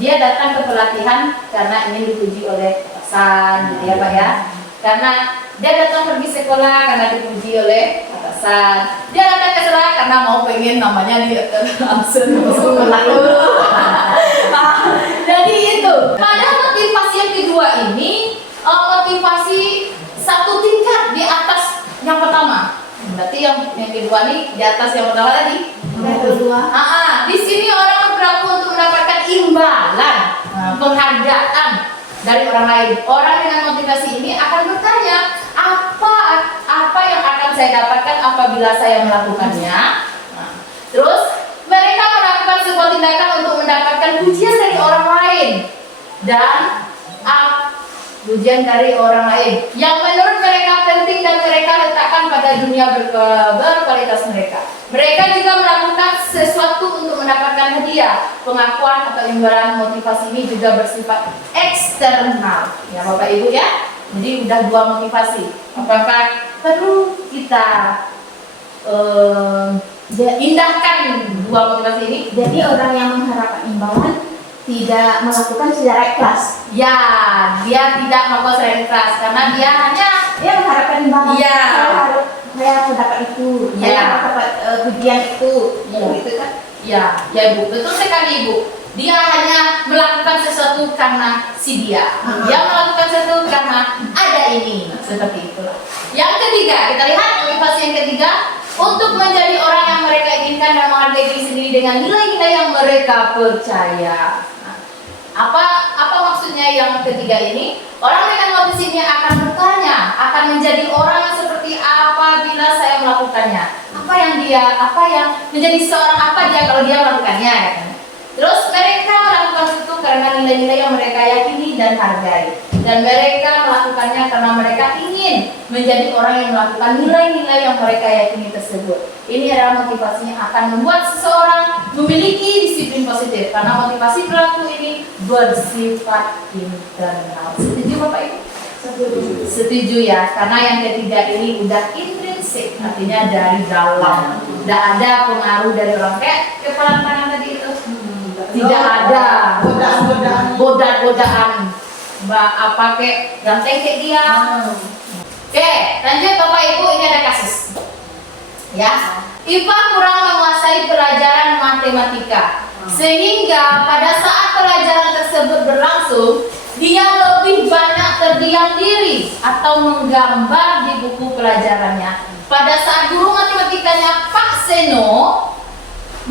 dia datang ke pelatihan karena ingin dipuji oleh atasan, gitu ya Pak ya. Karena dia datang pergi sekolah karena dipuji oleh atasan. Dia datang ke sekolah karena mau pengen namanya di absen sekolah. Jadi itu. Pada motivasi yang kedua ini, motivasi satu tingkat di atas yang pertama. Berarti yang kedua nih di atas yang pertama tadi. Yang kedua. Di sini orang berlaku untuk mendapatkan imbalan, penghargaan dari orang lain. Orang dengan motivasi ini akan bertanya, apa yang akan saya dapatkan apabila saya melakukannya? Nah, terus mereka melakukan sebuah tindakan untuk mendapatkan pujian dari orang lain dan pujian dari orang lain yang menurut mereka penting dan mereka letakkan pada dunia berkualitas mereka. Mereka juga melakukan sesuatu untuk mendapatkan hadiah, pengakuan atau imbalan. Motivasi ini juga bersifat eksternal. Ya Bapak Ibu ya. Jadi udah dua motivasi. Apakah perlu kita indahkan dua motivasi ini? Jadi orang yang mengharapkan imbalan tidak melakukan secara ikhlas. Ya, dia tidak melakukan secara ikhlas karena dia hanya Dia mengharapkan imbalan. Iya. Saya dapat itu. Iya. Saya dapat pujian itu. Iya. Gitu kan? ya Ibu, betul sekali Ibu. Dia hanya melakukan sesuatu karena si dia. Dia melakukan sesuatu karena ada ini. Seperti itulah. Yang ketiga, kita lihat motivasi yang ketiga, untuk menjadi orang yang mereka inginkan dan menghargai diri sendiri dengan nilai-nilai yang mereka percaya. Nah, apa maksudnya yang ketiga ini? Orang dengan motivasi ini akan bertanya, akan menjadi orang yang seperti apa bila saya melakukannya? Apa yang menjadi seorang apa dia kalau dia melakukannya, ya kan? Terus mereka melakukan itu karena nilai-nilai yang mereka yakini dan hargai. Dan mereka melakukannya karena mereka ingin menjadi orang yang melakukan nilai-nilai yang mereka yakini tersebut. Ini adalah motivasi yang akan membuat seseorang memiliki disiplin positif. Karena motivasi perilaku ini bersifat internal. Setuju Bapak Ibu? Setuju ya, karena yang ketiga ini udah intrinsik, artinya dari dalam. Tidak ada pengaruh dari orang, kayak kepala tangan tadi itu. Tidak ada godaan apa kek ganteng kayak dia. Oke, lanjut Bapak Ibu, ini ada kasus. Ya, Iva kurang menguasai pelajaran matematika, sehingga pada saat pelajaran tersebut berlangsung, dia lebih banyak terdiam diri atau menggambar di buku pelajarannya. Pada saat guru matematikanya Pak Seno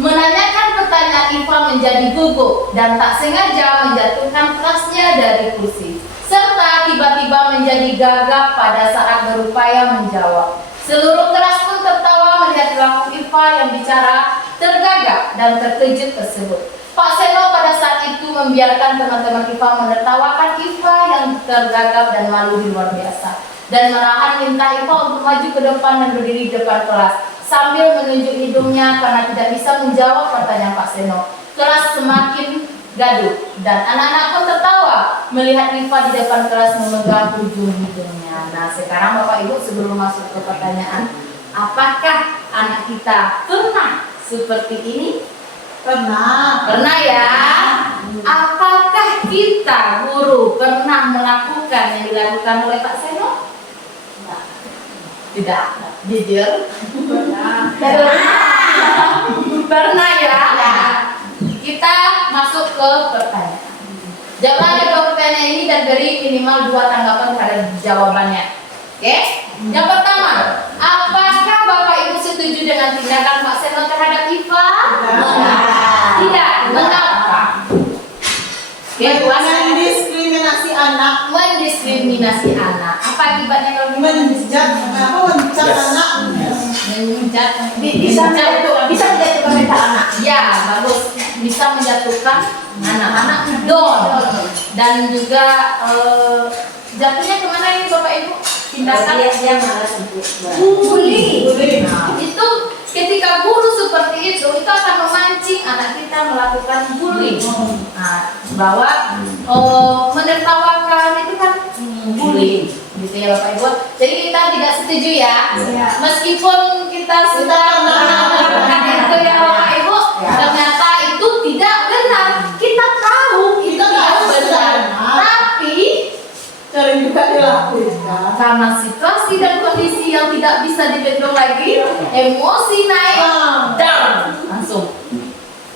menanyakan pertanyaan, Iva menjadi gugup dan tak sengaja menjatuhkan kelasnya dari kursi, serta tiba-tiba menjadi gagap pada saat berupaya menjawab. Seluruh kelas pun tertawa melihat perilaku Iva yang bicara tergagap dan terkejut tersebut. Pak Seno pada saat itu membiarkan teman-teman Iva menertawakan Iva yang tergagap dan malu di luar biasa, dan malahan minta Iva untuk maju ke depan dan berdiri di depan kelas sambil menunjuk hidungnya karena tidak bisa menjawab pertanyaan Pak Seno. Kelas semakin gaduh dan anak-anak pun tertawa melihat Iva di depan kelas memegang ujung hidungnya. Nah, sekarang Bapak Ibu sebelum masuk ke pertanyaan, apakah anak kita pernah seperti ini? Pernah. Pernah ya? Apakah kita guru pernah melakukan yang dilakukan oleh Pak Seno? Tidak. Jujur? Pernah ya? Kita masuk ke pertanyaan. Jawablah dua pertanyaan ini dan beri minimal 2 tanggapan terhadap jawabannya. Oke? Yang pertama, apakah Bapak Ibu setuju dengan tindakan Pak Seno terhadap Iva? Tidak. Mengapa? Mendiskriminasi anak. Mendiskriminasi anak. Apa akibatnya kalau Mencat anak. Bisa menjatuhkan mental anak. Ya, bagus. Bisa menjatuhkan anak-anak down. Dan juga jatuhnya kemana ini Bapak Ibu? Tindakan Dia malas untuk bully. Nah, itu ketika guru seperti itu akan memancing anak kita melakukan bullying. Nah, bahwa menertawakan itu kan bullying, gitu ya Bapak Ibu. Jadi kita tidak setuju ya. Meskipun kita sudah melakukan itu ya Bapak Ibu, ternyata itu tidak benar. Kita tahu itu tidak benar, tapi Sering juga dilakukan. karena situasi dan kondisi yang tidak bisa dibendung lagi, emosi naik down langsung.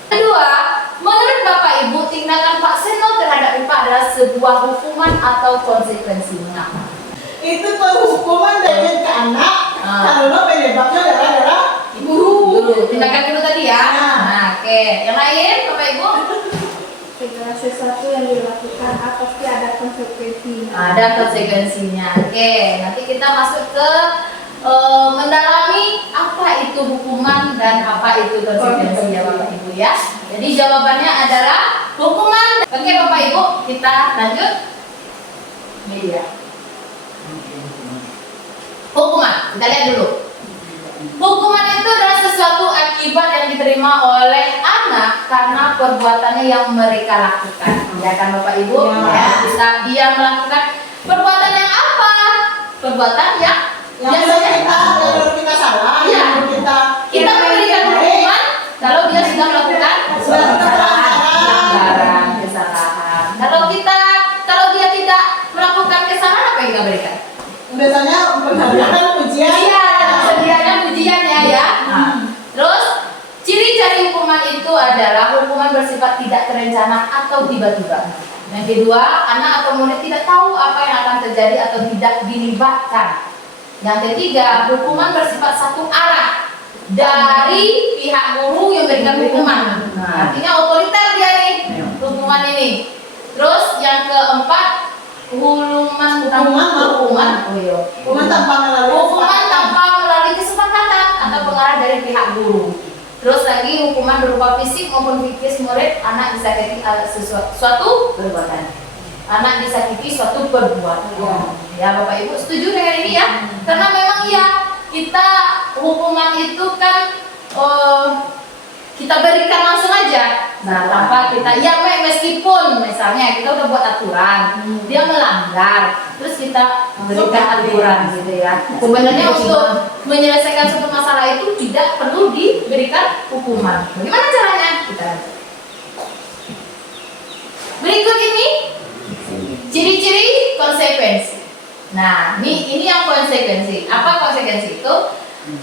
Kedua, menurut Bapak Ibu, tindakan Pak Seno terhadap Iva adalah sebuah hukuman atau konsekuensi. Mengapa? Itu penghukuman dari ke anak karena penyebabnya gara-gara Guru. Tindakan guru tadi ya. Nah. Nah, oke. Yang lain Bapak Ibu? segala sesuatu yang dilakukan pasti ada konsekuensinya. Ada konsekuensinya. Oke, nanti kita masuk ke mendalami apa itu hukuman dan apa itu konsekuensinya Bapak Ibu ya. Jadi jawabannya adalah hukuman. Oke Bapak Ibu, kita lanjut. Media. Hukuman, kita lihat dulu. Hukuman itu adalah sesuatu akibat yang diterima oleh anak karena perbuatannya yang mereka lakukan. Ya kan Bapak Ibu? Ya, bisa dia melakukan perbuatan yang apa? Perbuatan yang kalau kita salah, Iya. kita memberikan hukuman kalau dia sudah melakukan pelanggaran, kesalahan. Kalau dia tidak melakukan kesalahan, apa yang kita berikan? biasanya penghargaan pujian. Iya, sedianya pujiannya ya. Nah, terus ciri-ciri hukuman itu adalah hukuman bersifat tidak terencana atau tiba-tiba. Yang kedua, anak atau murid tidak tahu apa yang akan terjadi atau tidak dilibatkan. Yang ketiga, hukuman bersifat satu arah dari pihak guru yang memberikan hukuman. Nah, artinya otoriter dia nih hukuman ini. Terus yang keempat, hukuman tanpa melalui kesepakatan atau pengarah dari pihak guru. Terus lagi hukuman berupa fisik maupun psikis murid anak disakiti suatu perbuatan. Anak disakiti suatu perbuatan. Ya Bapak Ibu setuju dengan ini ya? Karena memang ya kita hukuman itu kan kita berikan langsung aja. Nah tanpa kita ya meskipun misalnya kita udah buat aturan, dia melanggar, terus kita berikan aturan gitu ya. Sebenarnya untuk menyelesaikan suatu masalah itu tidak perlu diberikan hukuman. Bagaimana caranya? Kita lihat. Berikut ini ciri-ciri konsekuensi. Nah, ini yang konsekuensi. Apa konsekuensi itu?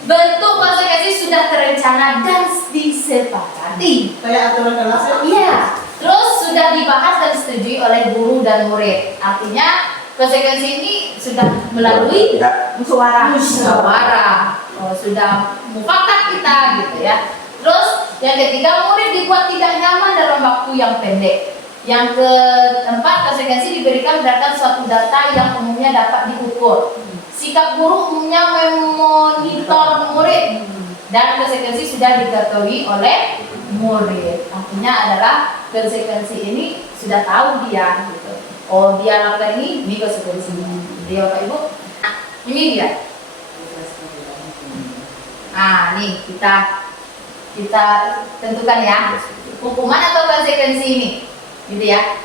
Bentuk konsekuensi sudah terencana dan disepakati. Kayak aturan kelas ya? Iya. Terus sudah dibahas dan disetujui oleh guru dan murid. Artinya konsekuensi ini sudah melalui musyawarah. Sudah mufakat kita gitu ya. Terus yang ketiga, murid dibuat tidak nyaman dalam waktu yang pendek. Yang keempat, konsekuensi diberikan berdasarkan suatu data yang umumnya dapat diukur. Sikap guru umumnya memonitor murid dan konsekuensi sudah diketahui oleh murid. Artinya adalah konsekuensi ini sudah tahu dia gitu. Oh dia lakukan ini konsekuensinya. Dia Bapak Ibu. Nah, ini dia. Nah nih kita tentukan ya hukuman atau konsekuensi ini. Gitu ya.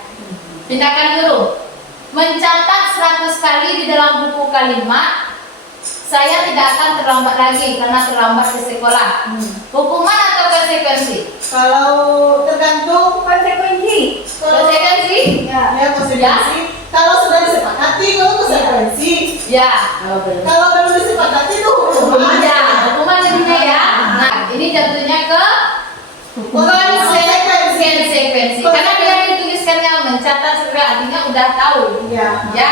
Tindakan guru mencatat 100 kali di dalam buku kalimat saya tidak akan terlambat lagi karena terlambat ke sekolah. Hukuman atau konsekuensi? Kalau tergantung Konsekuensi. Konsekuensi? ya konsekuensi. Kalau sudah disepakati itu konsekuensi. Ya. Kalau belum disepakati itu hukuman. Ya, hukuman jadinya ya. Nah, ini jatuhnya ke konsekuensi. Karena dia dituliskannya mencatat segera artinya udah tahu. Iya. Ya,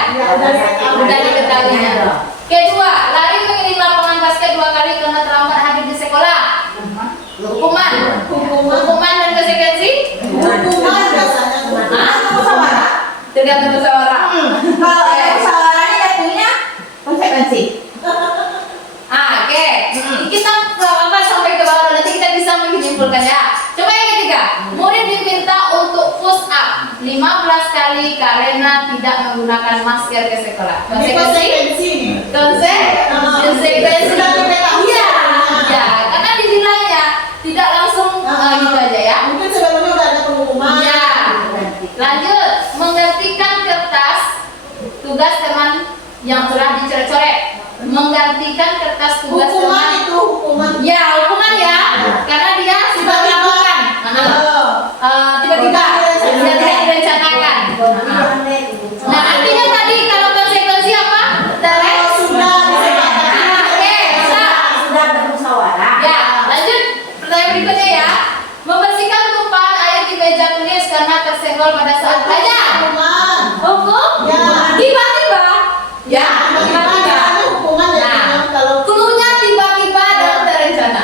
udah diketahuinya. Kedua, lari mengiring lapangan basket 2 kali karena terlambat hadir di sekolah. Hukuman dan konsekuensi? Hukuman biasanya. Tergantung musyawarah. Kalau ada musyawarahnya jatuhnya konsekuensi. Oke. Kita sampai ke bawah nanti kita bisa menyimpulkan ya. Coba yang ketiga, murid diminta untuk push up 15 kali karena tidak menggunakan masker ke sekolah. Konsekuensi. Konsekuensi. Iya, ya, karena dinilainya tidak langsung gitu aja ya. Mungkin sebelumnya udah ada penghukuman. Ya. Lanjut, menggantikan kertas tugas teman yang telah dicoret-coret. Menggantikan kertas tugas Hukuman teman. itu hukuman. Ya, hukuman ya. Karena dia sudah melakukan. Tiba-tiba tidak direncanakan. Nah, artinya tadi kalau konsekuensi apa? Kalau sudah disepakati. Oke, bisa. Sudah bermusyawarah. Ya, lanjut pertanyaan berikutnya ya. Membersihkan tumpahan air di meja tulis karena tersenggol pada saat belajar. Hukuman. Hukum? Ya. Tiba-tiba. Ya, tiba-tiba. Ada hukuman Nah, kalau cluenya tiba-tiba dan terencana.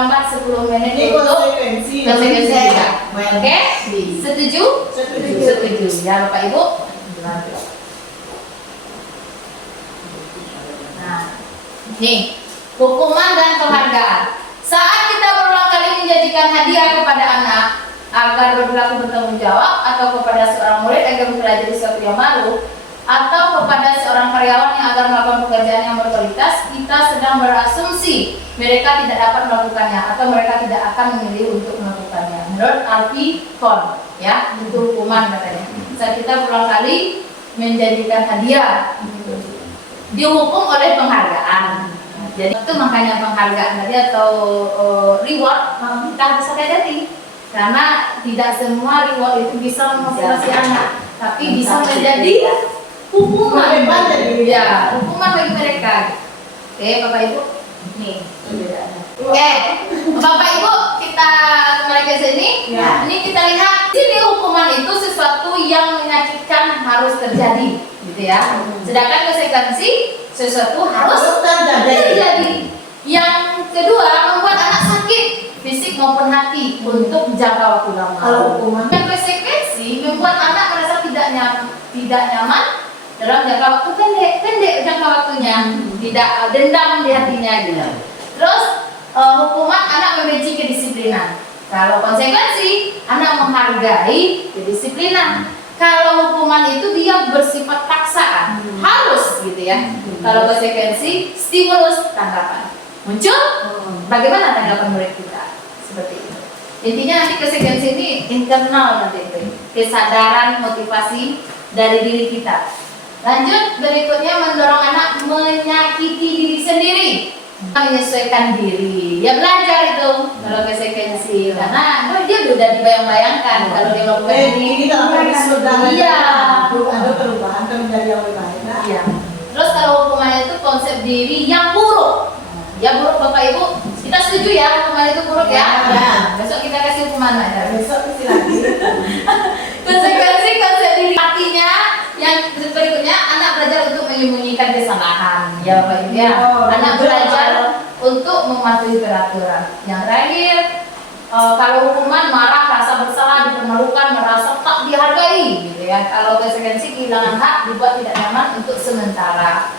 terlambat 10 menit Ini untuk konsekuensi. konsekuensi juga. Main. Oke? Setuju? Setuju. Setuju. Ya Bapak Ibu. Nah, nih hukuman dan penghargaan. Saat kita berulang kali menjanjikan hadiah kepada anak agar berlaku bertanggung jawab, atau kepada seorang murid agar mempelajari sesuatu yang baru, atau kepada seorang karyawan yang agar melakukan pekerjaan yang berkualitas, kita sedang berasumsi mereka tidak dapat melakukannya atau mereka tidak akan memilih untuk melakukannya. Menurut Alfie Kohn, ya, itu hukuman katanya. Saat kita berulang kali menjanjikan hadiah, dihukum oleh penghargaan. Jadi itu makanya penghargaan tadi atau reward kita harus hati-hati, karena tidak semua reward itu bisa memotivasi anak, tapi bisa menjadi hukuman bagi hukuman bagi mereka. Oke, Bapak Ibu, nih perbedaannya. Oke, Bapak Ibu, kita kembali ke sini. Ya. Ini kita lihat sini hukuman itu sesuatu yang menyakitkan harus terjadi, gitu ya. Sedangkan konsekuensi sesuatu harus terjadi. Yang kedua, membuat anak sakit fisik maupun hati untuk jangka waktu lama. Kalau hukuman Yang konsekuensi membuat anak merasa tidak nyaman dalam jangka waktu pendek jangka waktunya, tidak dendam di hatinya gitu. Terus hukuman anak membenci kedisiplinan. Kalau konsekuensi anak menghargai kedisiplinan. Kalau hukuman itu dia bersifat paksaan, harus gitu ya. Kalau konsekuensi stimulus tanggapan. Muncul bagaimana tanggapan murid kita? Seperti itu. Intinya nanti konsekuensi ini internal nanti itu. Kesadaran, motivasi dari diri kita. Lanjut, berikutnya mendorong anak menyakiti diri sendiri, menyesuaikan diri. Ya belajar itu kalau konsekuensi, karena dia udah dibayang-bayangkan kalau dia melakukan ini dalam hadis sudah Iya. ada perubahan kan menjadi yang lebih baik. Nah, Iya. Terus kalau hukumannya itu konsep diri yang buruk. Ya buruk Bapak Ibu, kita setuju ya hukuman itu buruk ya. Ya. Besok kita kasih hukuman aja. besok isi lagi. Konsekuensi konsep diri. Artinya yang berikutnya anak belajar untuk menyembunyikan kesalahan. Ya Bapak Ibu ya. Oh, Anak betul. belajar untuk mematuhi peraturan. Yang terakhir, kalau hukuman marah, rasa bersalah, dipermalukan, merasa tak dihargai, gitu ya. Kalau konsekuensi kehilangan hak, dibuat tidak nyaman untuk sementara.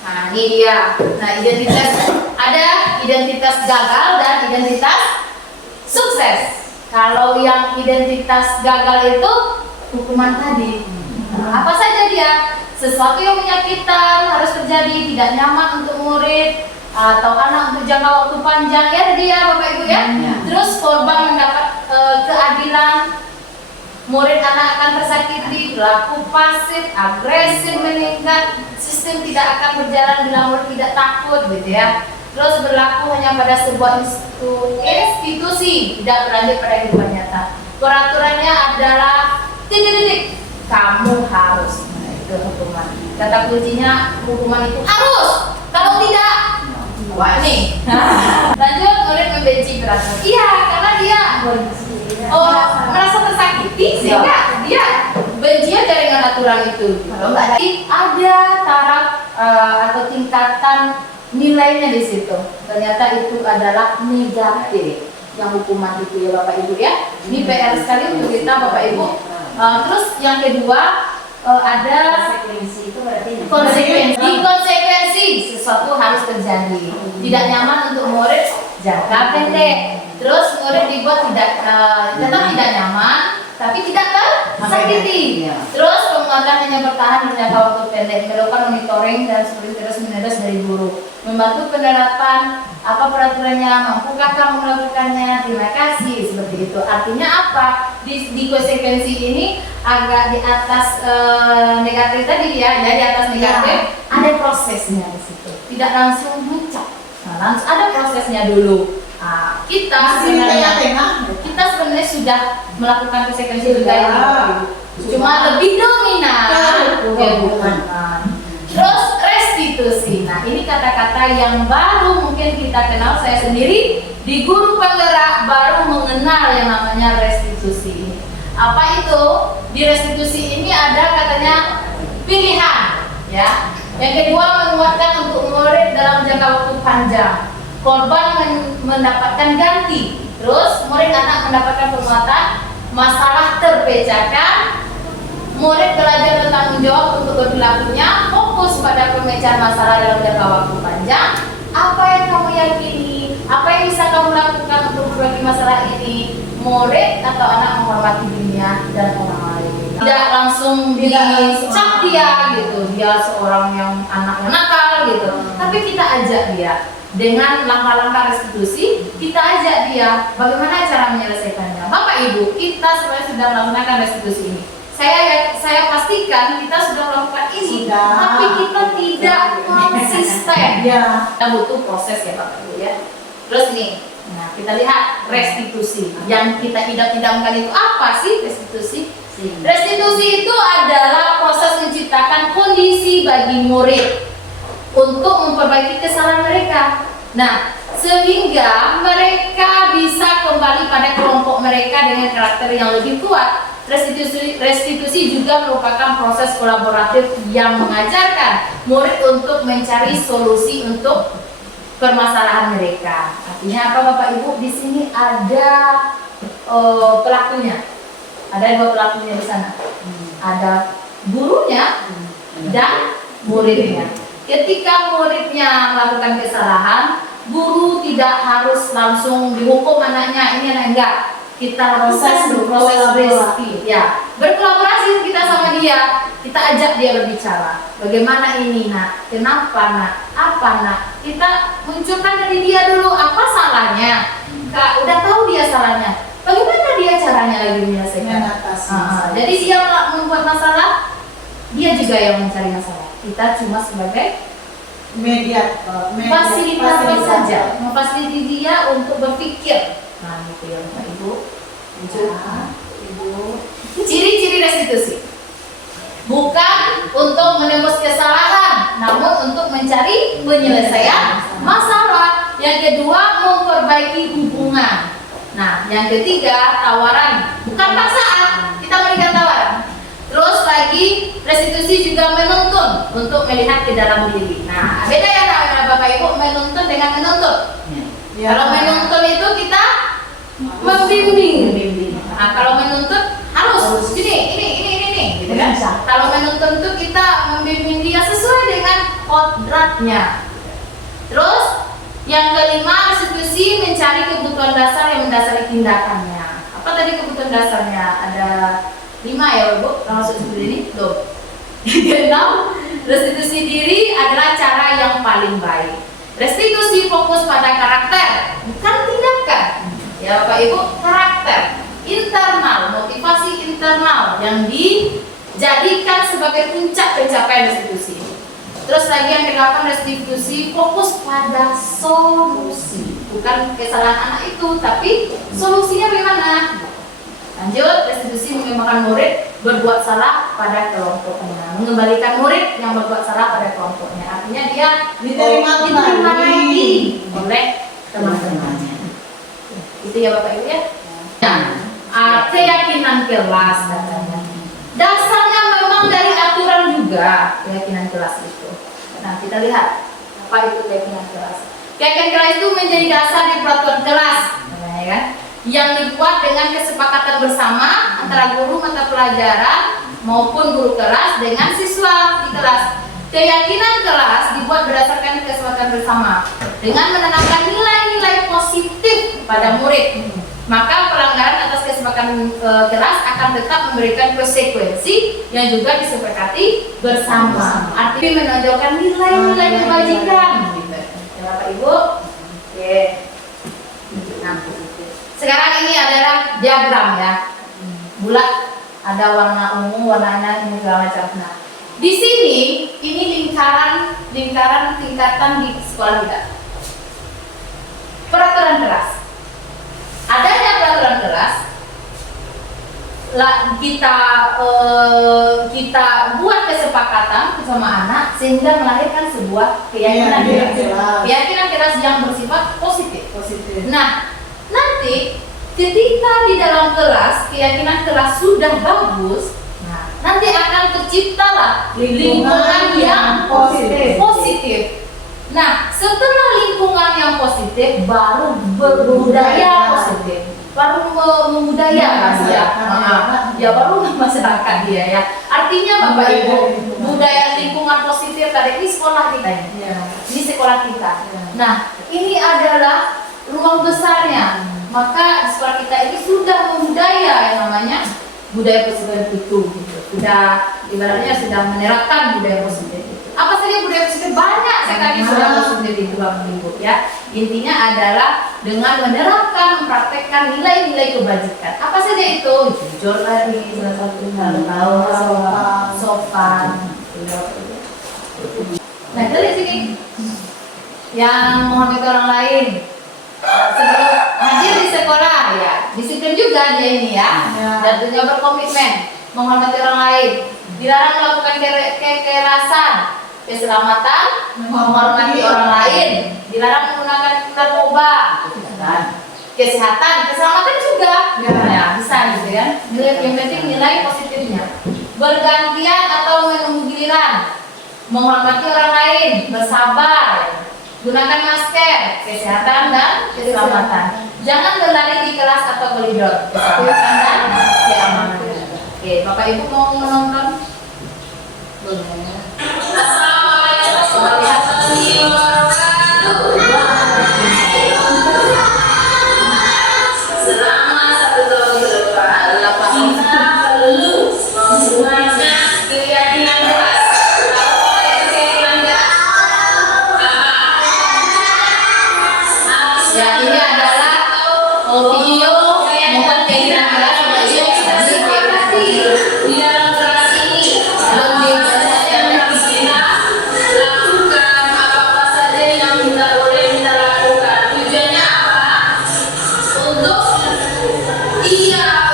Nah ini dia. Nah ada identitas gagal dan identitas sukses. Kalau yang identitas gagal itu hukuman tadi. Nah, apa saja dia? Sesuatu yang menyakitkan harus terjadi, tidak nyaman untuk murid atau anak untuk jangka waktu panjang ya dia Bapak Ibu ya. Terus korban mendapat keadilan, murid anak akan tersakiti, berlaku pasif, agresif meningkat, sistem tidak akan berjalan bila murid tidak takut gitu ya. Terus berlaku hanya pada sebuah institusi, tidak berlanjut pada kehidupan nyata. Peraturannya adalah titik-titik, kamu harus. Nah, itu hukuman. Kata kuncinya hukuman itu harus. Kalau tidak, wah nih. Lanjut, murid membenci peraturan. Iya, karena dia merasa tersakiti sehingga dia bencinya dengan aturan itu. Ada taraf atau tingkatan nilainya di situ. Ternyata itu adalah negatif yang hukuman itu ya Bapak Ibu ya. Ini PR sekali untuk kita Bapak Ibu. Terus yang kedua ada Konsekuensi itu berarti konsekuensi sesuatu harus terjadi. Tidak nyaman untuk murid jangka pendek. Terus murid dibuat tetap tidak nyaman, tapi tidak tersakiti. Terus penguatan hanya bertahan jangka waktu pendek, melakukan monitoring dan terus menerus dari guru, membantu penerapan apa peraturannya, mampukah kamu melakukannya, terima kasih, seperti itu. Artinya apa? Di konsekuensi ini agak di atas negatif tadi ya, di atas negatif ada prosesnya di situ, tidak langsung muncul. Nah, langsung ada prosesnya dulu. Nah, kita sebenarnya sudah melakukan konsekuensi juga ya, cuma lebih dominan. Terus restitusi. Nah, ini kata-kata yang baru mungkin kita kenal. Saya sendiri di guru penggerak baru mengenal yang namanya restitusi. Apa itu? Di restitusi ini ada katanya pilihan, ya. Yang kedua, menguatkan untuk murid dalam jangka waktu panjang. korban mendapatkan ganti. Terus murid anak mendapatkan penguatan, masalah terpecahkan, murid belajar bertanggung jawab untuk berperilakunya, fokus pada pemecahan masalah dalam jangka waktu panjang. Apa yang kamu yakini, apa yang bisa kamu lakukan untuk berbagi masalah ini? Murid atau anak menghormati dunia dan orang lain. Tidak langsung dicap dia gitu, dia seorang yang anak yang nakal gitu. Tapi kita ajak dia dengan langkah-langkah restitusi, kita ajak dia bagaimana cara menyelesaikannya. Bapak Ibu, kita sebenarnya sudah melakukan restitusi ini. Saya pastikan kita sudah melakukan ini, tapi kita tidak konsisten. Kita butuh proses ya Bapak Ibu ya. Terus nih, nah kita lihat restitusi. Yang kita idam-idamkan itu apa sih restitusi? Restitusi itu adalah proses menciptakan kondisi bagi murid untuk memperbaiki kesalahan mereka. Nah, sehingga mereka bisa kembali pada kelompok mereka dengan karakter yang lebih kuat. Restitusi juga merupakan proses kolaboratif yang mengajarkan murid untuk mencari solusi untuk permasalahan mereka. Artinya apa Bapak Ibu? Di sini ada pelakunya. Ada dua pelakunya di sana. Ada gurunya dan muridnya. Ketika muridnya melakukan kesalahan, guru tidak harus langsung dihukum anaknya, ini anak enggak. Kita proses restitusi, ya. Berkolaborasi kita sama dia, kita ajak dia berbicara. Bagaimana ini nak? Kenapa nak? Apa nak? Kita munculkan dari dia dulu apa salahnya. Kak, udah tahu dia salahnya. Bagaimana dia caranya lagi menyelesaikan? Jadi dia membuat masalah, dia juga yang mencari masalah. Kita cuma sebagai fasilitator saja, memfasilitasi dia untuk berpikir. Nah, itu ya Bapak Ibu. Ciri-ciri restitusi. Bukan untuk menembus kesalahan, namun untuk mencari penyelesaian masalah. Yang kedua, memperbaiki hubungan. Nah, yang ketiga, tawaran, bukan paksaan. Kita memberikan tawaran. Terus lagi, restitusi juga menuntun untuk melihat ke dalam diri. Nah, beda ya namanya Bapak Ibu, menuntun dengan menuntut. Kalau menuntun itu kita membimbing. Nah, kalau menuntut harus ini, gitu kan? Kalau menuntun itu kita membimbing dia sesuai dengan kodratnya. Terus yang kelima, restitusi mencari kebutuhan dasar yang mendasari tindakannya. Apa tadi kebutuhan dasarnya? Ada 5 ya Bu, langsung seperti ini. Tuh. Keenam, restitusi diri adalah cara yang paling baik. Restitusi fokus pada karakter, bukan tindakan. Ya Bapak Ibu, karakter internal, motivasi internal yang dijadikan sebagai puncak pencapaian restitusi. Terus lagi yang ke-8, restitusi fokus pada solusi, bukan kesalahan anak itu, tapi solusinya bagaimana. Lanjut, restitusi mengembalikan murid berbuat salah pada kelompoknya, mengembalikan murid yang berbuat salah pada kelompoknya. Artinya dia diterima lagi oleh teman-temannya. Itu ya Bapak Ibu ya. Nah, keyakinan kelas katanya. Dasarnya memang dari aturan juga keyakinan kelas itu. Nah, kita lihat apa itu keyakinan kelas. Keyakinan kelas itu menjadi dasar di peraturan kelas, ya kan? Yang dibuat dengan kesepakatan bersama antara guru mata pelajaran maupun guru kelas dengan siswa di kelas. Keyakinan kelas dibuat berdasarkan kesepakatan bersama dengan menanamkan nilai-nilai positif pada murid. Maka pelanggaran atas kesepakatan kelas akan tetap memberikan konsekuensi yang juga disepakati bersama. Artinya menonjolkan nilai-nilai kebajikan. Gitu. Ya, Bapak Ibu. Oke. Nah, sekarang ini adalah diagram ya. Bulat, ada warna ungu, warna ini segala macam. Nah, di sini ini lingkaran tingkatan di sekolah kita. Peraturan kelas. Adanya peraturan kelas, kita buat kesepakatan bersama anak sehingga melahirkan sebuah keyakinan kelas yang bersifat positif. Nah, nanti ketika di dalam kelas keyakinan kelas sudah bagus, nah, nanti akan terciptalah lingkungan yang positif. Nah, setelah lingkungan yang positif, baru berbudaya positif, baru membudaya Mas ya. Ya baru masyarakat dia ya. Artinya Bapak Ibu, budaya lingkungan positif tadi ini sekolah kita ini. Ini sekolah kita. Nah, ini adalah ruang besarnya. Maka sekolah kita ini sudah membudaya yang namanya budaya positif itu. Sudah ibaratnya sudah menerapkan budaya positif. Apa saja budaya positif? Banyak sekali sudah positif itu Bapak Ibu ya. Intinya adalah dengan menerapkan, mempraktekkan nilai-nilai kebajikan. Apa saja itu? Jujur tadi salah satunya, sopan. Nah dari sini yang menghormati orang lain, sebelum hadir di sekolah ya, disiplin juga dia ini ya, dan tentunya berkomitmen menghormati orang lain, dilarang melakukan kekerasan, keselamatan, menghormati orang lain, dilarang menggunakan narkoba, kesehatan, keselamatan juga, ya bisa gitu ya. Yang penting nilai positifnya, bergantian atau menunggu giliran, menghormati orang lain, bersabar, gunakan masker, kesehatan dan keselamatan. Jangan berlari di kelas atau koridor, keselamatan dan keamanan. Oke, Bapak Ibu mau menonton? Boleh. Assalamualaikum warahmatullahi wabarakatuh. Selama 1 tahun ke depan, kita perlu menggunakan keyakinan keras. Apa itu keyakinan keras? Ya, ini adalah video mohon keyakinan keras bagi kita di dalam kelas ini. Lebih banyak yang kita lakukan apa saja yang kita boleh kita lakukan. Tujuannya apa?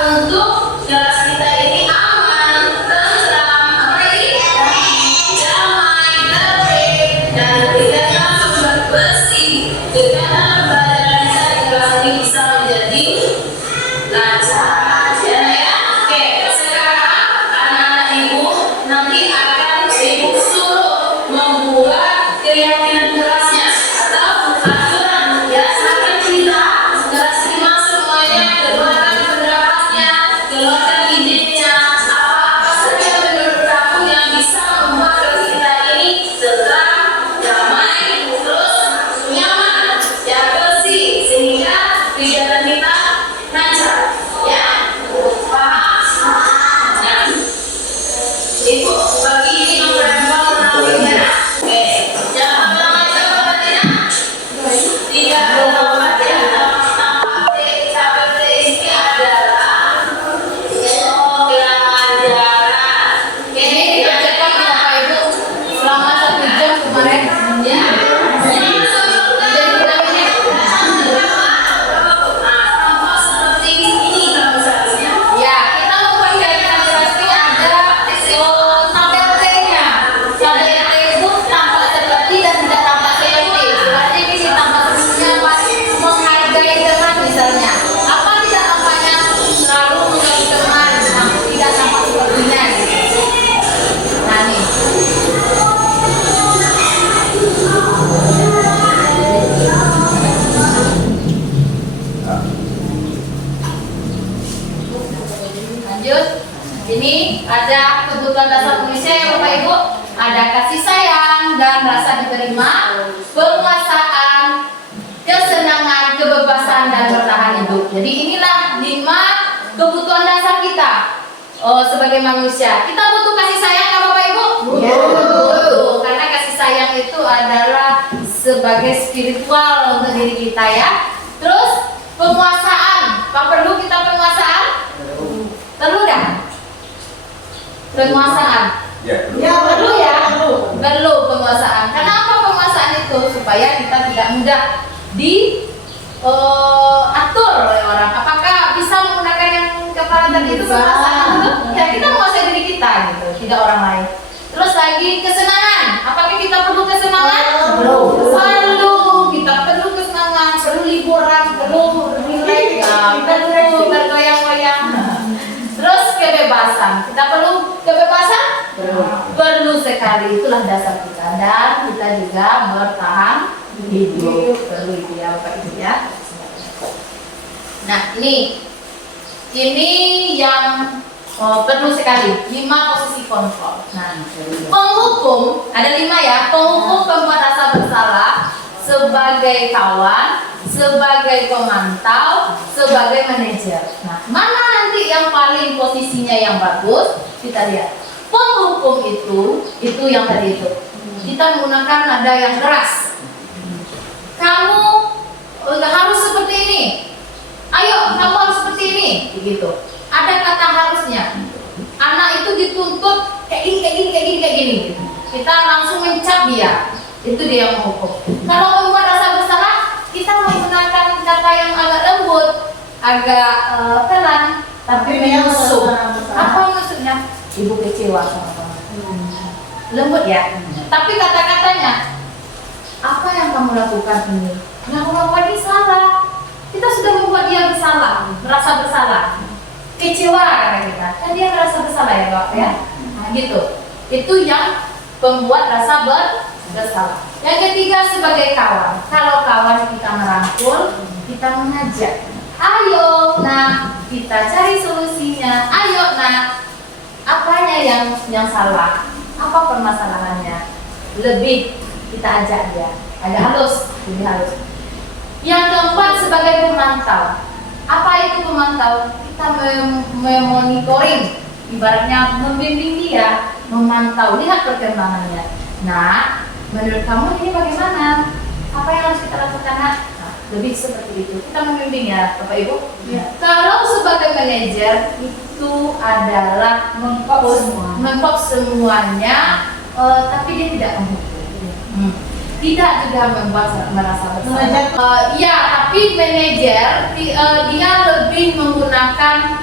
Untuk kelas kita ini aman, tenang, damai, tertib, dan tidak sampai bersih. Dengan badan kita bisa menjadi lancar. Ya. Oke, sekarang anak-anak ibu nanti akan ibu suruh membuat keyakinan kerasnya atau aturan ya. Silahkan kita kelas 5 semuanya keluarkan pendapatnya, keluarkan idenya, apa saja menurut kamu yang bisa membuat kelas kita ini tenang, damai, terus nyaman, ya bersih, sehingga kegiatan kita lancar, ya. Paham? Nah, ibu bagi ini memperhatikan penampilannya. Oke, jangan macam-macam ya. Tidak terlambat ya. Seperti ini adalah pelajaran. Ini dikerjakan Bapak Ibu selama 1 jam kemarin. Ya. Ya, kita membuat keyakinan keras ini ada tabel T-nya. Tabel T itu tampak seperti dan tidak tampak seperti. Berarti ini tampak sepertinya menghargai teman misalnya. Apa tidak tampaknya selalu menghargai teman, tidak tampak sepertinya. Nah nih. Lanjut. Ini ada kebutuhan dasar manusia ya Bapak Ibu. Ada kasih sayang dan rasa diterima, penguasaan, kesenangan, kebebasan dan bertahan hidup. Jadi inilah 5 kebutuhan dasar kita sebagai manusia. Kita butuh kasih sayang kan Bapak Ibu? Butuh. Karena kasih sayang itu adalah sebagai spiritual untuk diri kita ya. Terus penguasaan. Apa perlu kita penguasaan? Perlu dah? Penguasaan. Ya, Perlu ya? Perlu penguasaan. Karena apa penguasaan itu? Supaya kita tidak mudah diatur oleh orang. Apakah bisa menggunakan yang kepala tadi itu penguasaan itu? Ya kita menguasai diri kita gitu, tidak orang lain. Terus lagi kesenangan. Apakah kita perlu kesenangan? Perlu. Kita perlu kesenangan, perlu liburan, perlu relax, perlu bergoyang-goyang. Terus kebebasan. Kita perlu kebebasan? Perlu sekali, itulah dasar kita, dan kita juga bertahan hidup. Perlu itu ya Bapak Ibu ya. Nah ini yang perlu sekali, 5 posisi kontrol. Nah, penghukum ada 5 ya. Penghukum, pembuat rasa bersalah, sebagai kawan, sebagai pemantau, sebagai manajer. Nah, mana nanti yang paling posisinya yang bagus? Kita lihat. Penghukum itu yang tadi itu. Kita menggunakan nada yang keras. Kamu harus seperti ini. Ayo, kamu harus seperti ini. Begitu. Ada kata harusnya. Anak itu dituntut kayak gini. Kita langsung mencap dia. Itu dia yang menghukum. Kalau membuat rasa bersalah, kita menggunakan kata yang agak lembut, agak pelan, tapi menusuk. Apa maksudnya? Ibu kecewa sama kamu. Lembut ya. Tapi kata-katanya, apa yang kamu lakukan ini? Yang kamu lakukan ini salah. Kita sudah membuat dia bersalah, merasa bersalah, kecewa kata kita. Kan dia merasa bersalah ya Pak ya. Nah, gitu. Itu yang pembuat rasa bersalah. Yang ketiga sebagai kawan. Kalau kawan kita merangkul, kita mengajak. Ayo, nah kita cari solusinya. Ayo, nah apanya yang salah? Apa permasalahannya? Lebih kita ajak dia. Agak halus, lebih halus. Yang keempat sebagai pemantau. Apa itu pemantau? Kita memonitoring, ibaratnya membimbing dia, memantau, lihat perkembangannya. Nah, menurut kamu ini bagaimana? Apa yang harus kita lakukan? Nah, lebih seperti itu. Kita membimbing ya, Bapak Ibu. Ya. Kalau sebagai manajer itu adalah mengkop semuanya, tapi dia tidak menghukum. Tidak juga membuat merasa bersalah. Ya, tapi manajer dia lebih menggunakan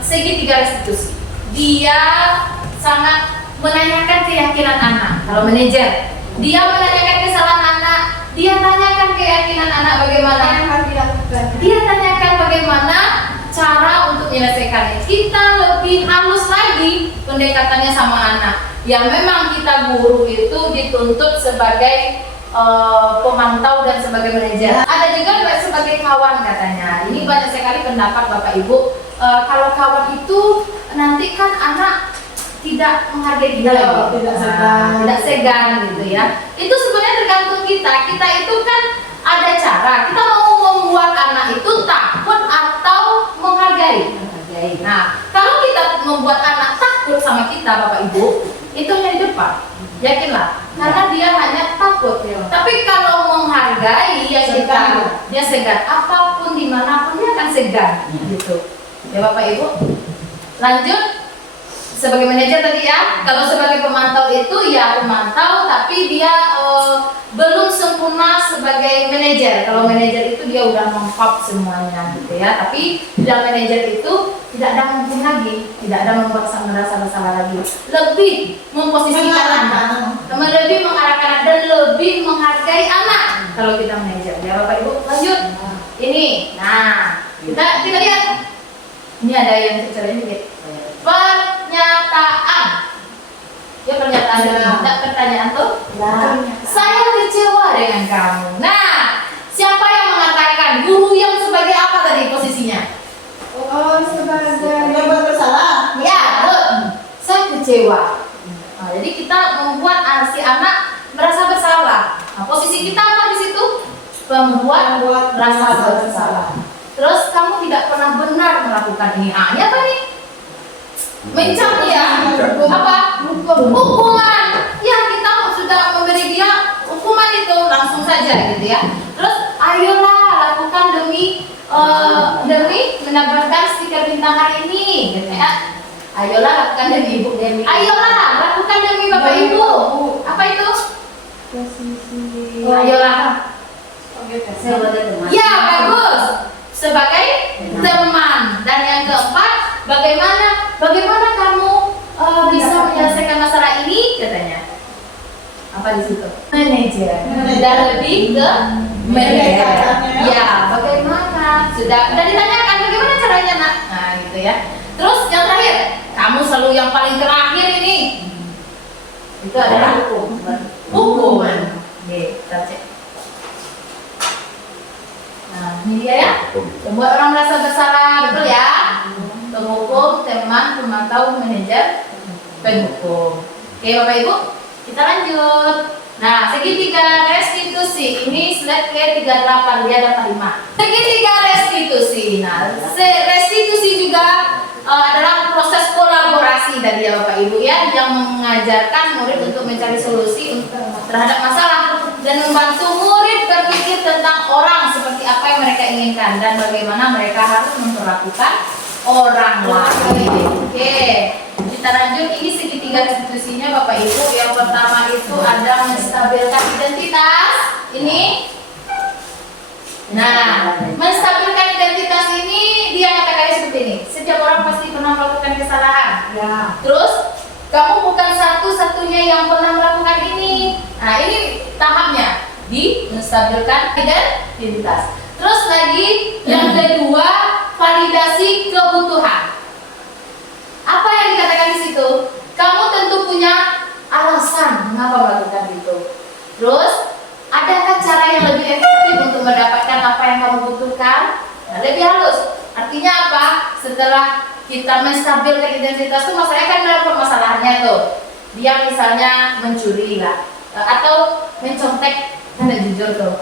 segitiga restitusi. Dia sangat menanyakan keyakinan anak. Kalau manajer, dia menanyakan kesalahan anak, dia tanyakan keyakinan anak bagaimana yang harus dilakukan. Dia tanyakan bagaimana cara untuk menyelesaikannya. Kita lebih halus lagi pendekatannya sama anak. Yang memang kita guru itu dituntut sebagai pemantau dan sebagai manajer. Ada juga sebagai kawan katanya. Ini banyak sekali pendapat Bapak Ibu. Kalau kawan itu nanti kan anak tidak menghargai kita lagi, tidak segan gitu ya. Itu sebenarnya tergantung kita. Kita itu kan ada cara. Kita mau membuat anak itu takut atau menghargai. Nah, kalau kita membuat anak takut sama kita, Bapak Ibu, itu hanya di depan. Yakinlah, karena dia hanya takut. Tapi kalau menghargai ya dia segan. Apapun dimanapun dia akan segan. Gitu. Ya Bapak Ibu. Lanjut. Sebagai manajer tadi ya, kalau sebagai pemantau itu ya pemantau, tapi dia belum sempurna sebagai manajer. Kalau manajer itu dia udah mengkop semuanya gitu ya. Tapi dalam manajer itu tidak ada mungkin lagi, tidak ada membuat merasa bersalah lagi. Lebih memposisikan anak, lebih mengarahkan anak dan lebih menghargai anak. Kalau kita manajer ya Bapak Ibu. Lanjut. Ini, nah kita lihat. Ini ada yang kecil dikit. Pernyataan. Ya pernyataan dari pertanyaan tuh. Saya kecewa dengan kamu. Nah, siapa yang mengatakan? Guru yang sebagai apa tadi posisinya? Oh, sebagai Yang bersalah. Ya, saya kecewa. Nah, jadi kita membuat si anak merasa bersalah. Nah, posisi kita apa di situ? Pembuat rasa bersalah. Terus kamu tidak pernah benar melakukan ini. Ah, ini apa nih? Mencap dia, apa? Hukuman. Ya kita sudah memberi dia hukuman itu langsung saja gitu ya. Terus ayolah lakukan demi mendapatkan stiker bintang hari ini, gitu ya. Ayolah lakukan demi ibu, ayolah lakukan demi bapak ibu. Apa itu? Ayolah. Ya bagus. Sebagai teman. Dan yang keempat, bagaimana kamu bisa menyelesaikan masalah ini katanya? Apa di situ? Manajer. Dan lebih ke manajer. Ya, bagaimana? Sudah ditanyakan bagaimana caranya nak? Nah, gitu ya. Terus yang terakhir, kamu selalu yang paling terakhir ini itu adalah hukuman. Oke, kita cek. Nah, ini dia ya. Membuat orang merasa bersalah, betul ya? Penghukum, teman, pemantau, manajer, penghukum. Oke, Bapak Ibu, kita lanjut. Nah, segitiga restitusi ini slide ke-38, dia ada 5. Segitiga restitusi. Nah, restitusi juga adalah proses kolaborasi tadi ya Bapak Ibu ya, yang mengajarkan murid untuk mencari solusi terhadap masalah dan membantu murid berpikir tentang orang seperti apa yang mereka inginkan dan bagaimana mereka harus memperlakukan orang lain. Oke, kita lanjut. Ini segitiga restitusinya Bapak Ibu. Yang pertama itu ada menstabilkan identitas. Ini. Nah, menstabilkan identitas ini dia katakannya seperti ini. Setiap orang pasti pernah melakukan kesalahan. Ya. Terus kamu bukan satu-satunya yang pernah melakukan ini. Nah, ini tahapnya di menstabilkan identitas. Terus lagi yang kedua, validasi kebutuhan. Apa yang dikatakan di situ? Kamu tentu punya alasan mengapa melakukan itu. Terus, adakah cara yang lebih efektif untuk mendapatkan apa yang kamu butuhkan? Nah, lebih halus. Artinya apa? Setelah kita menstabilkan identitas itu, masalahnya kan dalam permasalahannya tuh. Dia misalnya mencuri lah, atau mencontek, kan jujur tuh.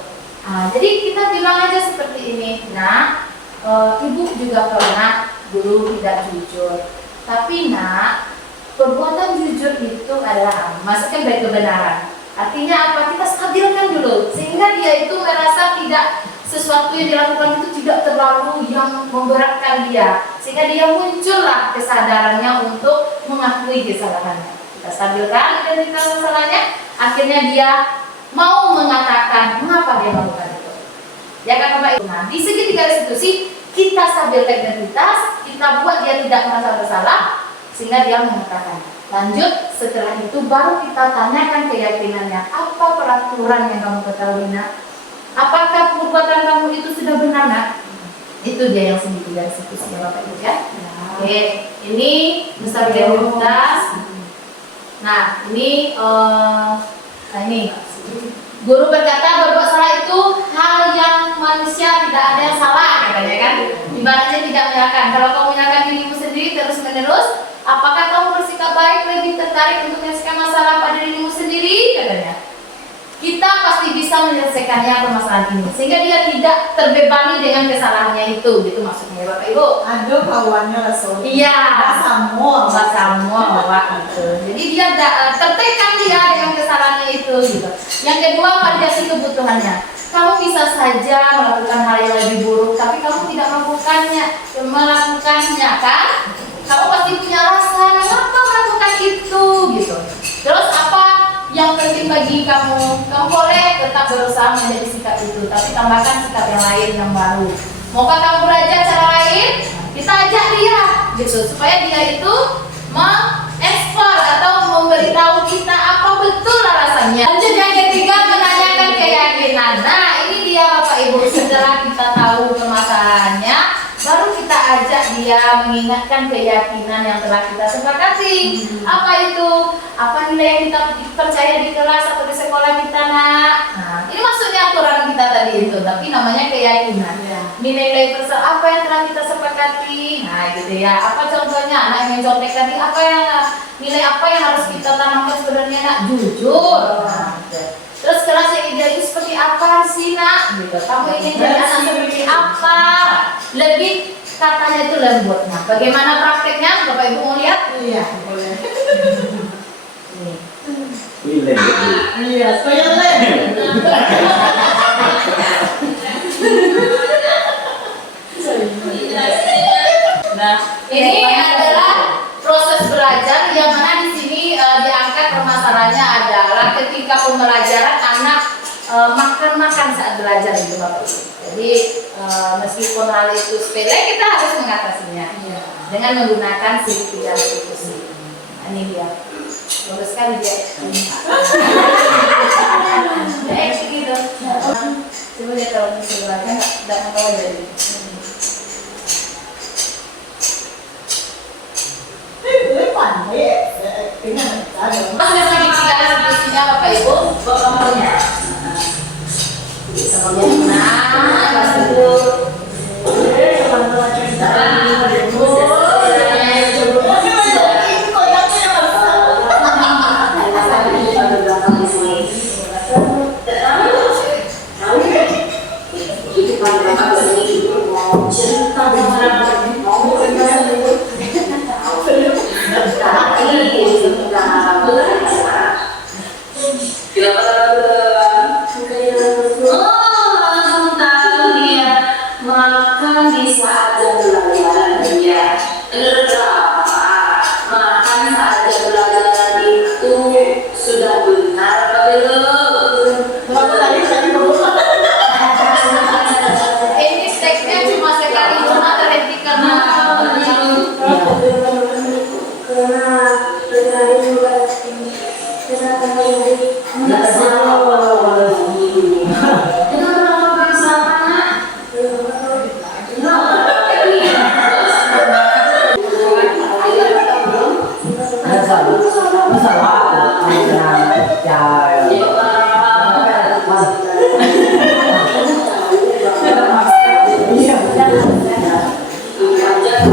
Jadi kita bilang aja seperti ini. Nah, ibu juga pernah dulu tidak jujur. Tapi nak, perbuatan jujur itu adalah maksudnya baik kebenaran. Artinya apa? Kita stabilkan dulu sehingga dia itu merasa tidak sesuatu yang dilakukan itu tidak terlalu yang memberatkan dia, sehingga dia muncullah kesadarannya untuk mengakui kesalahannya. Kita stabilkan identitas masalahnya, akhirnya dia mau mengatakan mengapa dia melakukan itu. Ya kan Bapak Ibu? Nah, di segitiga restitusi kita stabilkan identitas, kita buat dia tidak merasa bersalah, sehingga dia mengatakan. Lanjut, setelah itu baru kita tanyakan keyakinannya. Apa peraturan yang kamu ketahui nak? Apakah perbuatan kamu itu sudah benar nak? Itu dia yang segitiga restitusi ya Bapak Ibu ya. Oke, ini menstabilkan identitas. Nah, ini guru berkata berbuat salah itu hal yang manusia tidak ada yang salah katanya kan. Ibaratnya tidak menyalahkan. Kalau kamu menyalahkan dirimu sendiri terus menerus, apakah kamu bersikap baik lebih tertarik untuk menyelesaikan masalah pada dirimu sendiri katanya. Kita pasti bisa menyelesaikannya permasalahan ini sehingga dia tidak terbebani dengan kesalahannya itu, gitu maksudnya Bapak Ibu. Aduh kawannya Rasul. Iya. Semua gitu. Jadi dia tertekan dia dengan kesalahannya itu gitu. Yang kedua, validasi kebutuhannya. Kamu bisa saja melakukan hal yang lebih buruk, tapi kamu tidak melakukannya kan? Kamu pasti punya alasan kenapa melakukan itu gitu. Terus apa yang penting bagi kamu? Kamu boleh tetap berusaha menjadi sikap itu, tapi tambahkan sikap yang lain yang baru. Maukah kamu belajar cara lain? Kita ajak dia gitu supaya dia itu mengekspor atau memberitahu kita apa betul alasannya. Lanjut yang ketiga, menanyakan keyakinan. Nah, ini dia Bapak Ibu, setelah kita tahu permasalahannya, baru kita ajak dia mengingatkan keyakinan yang telah kita sepakati. Apa itu? Apa nilai yang kita percaya di kelas atau di sekolah kita nak? Nah, ini maksudnya aturan kita tadi itu, tapi namanya keyakinan. Nilai-nilai apa yang telah kita sepakati? Nah, gitu ya. Apa contohnya? Anak yang mencontek tadi, apa yang nilai apa yang harus kita tanamkan sebenarnya nak? Jujur. Nah, gitu. Terus kelas yang ideal itu seperti apa sih nak? Gitu. Kamu ingin jadi anak seperti apa? Lebih katanya itu lembut. Nah, bagaimana prakteknya? Bapak Ibu mau lihat? Iya, boleh. Ini lembut. Iya, saya lembut. Nah, ini adalah proses belajar yang mana di sini diangkat permasalahannya adalah ketika pembelajaran anak makan-makan saat belajar itu Bapak Ibu. Jadi meskipun hal itu sepele, kita harus mengatasinya dengan menggunakan segitiga restitusi. Nah, ini dia. Bagus sekali dia. Gitu. Coba lihat kalau di sebelahnya tidak tahu dari. Pandai. Dengan Segitiga Makan saja pelajaran itu sudah benar apa belum? Kalau tadi Ini teksnya cuma sekali, cuma terhenti karena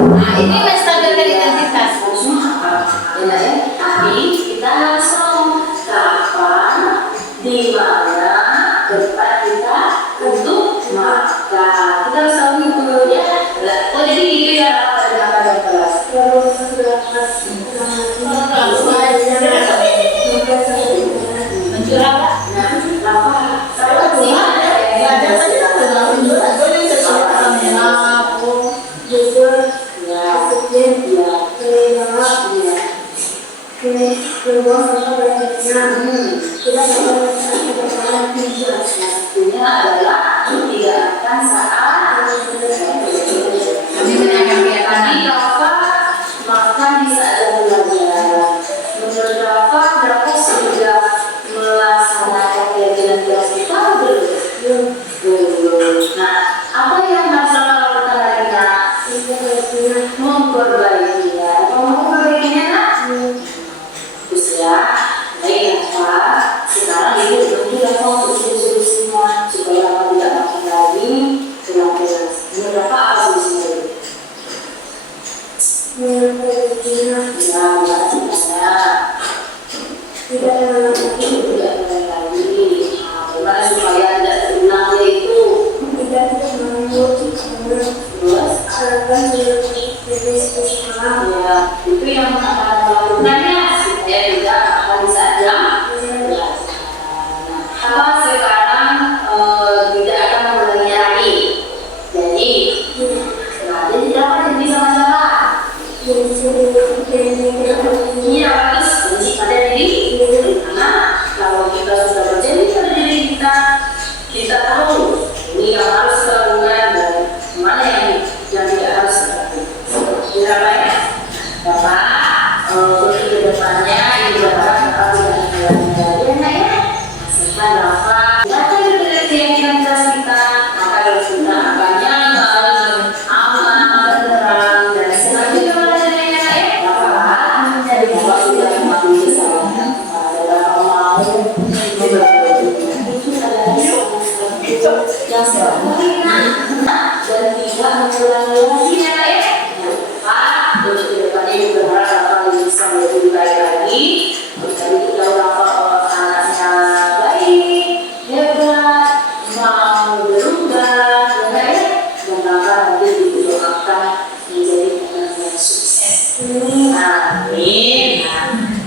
nah ini menstabilkan identitas. Tapi kita harus tahu kapan, di mana tempat kita untuk makan. Kita harus tahu itu ya. Oh jadi gitu ya pada kelas. Mencurah Pak? belajar tadi kan udah yang sesuai kamera. Artinya adalah tidak akan saat Ini menanyakan keyakinan. tadi Rafa makan di saat jam belajar. Menurut Rafa sudah melaksanakan kegiatan kelas kita belum? Nah, apa yang harus Rafa lakukan lagi nak? Memperbaikinya. Apa memperbaikinya nak? Terus ya, baik Rafa. Sekarang ibu bantu Rafa untuk solusi-solusinya supaya Rafa tidak makan lagi pulang kelas. Menurut Rafa apa solusinya? Ya, tidak mulai lagi. Bagaimana supaya tidak terulang itu? Terus, ya, itu yang akan melakukannya supaya tidak akan saja. Apa sekarang tidak akan mengulangi lagi. Jadi, nah, jadi tidak akan jadi sama-sama. Iya, bagus. Jadi pada diri. Karena kalau kita sudah berjanji pada diri kita, kita tahu ini yang harus kita lakukan dan mana yang tidak harus kita lakukan. Tidak baik. Bapak, untuk kedepannya ini berharap kita tidak mengulangi lagi, ya. Simpan Bapak. Baca juga keyakinan kita, maka harus kita akannya aman, tenang, dan selanjutnya belajarnya ya. Bapak, jadi Bapak sudah mati sama. Bapak mau yang sempurna dan tidak mengulangi lagi ya ya. Pak, untuk kedepannya juga berharap Bapak bisa lebih baik lagi. Jadi kita Bapak anaknya baik, hebat, mau berubah, dan Bapak nanti didoakan menjadi anak yang sukses. Amin.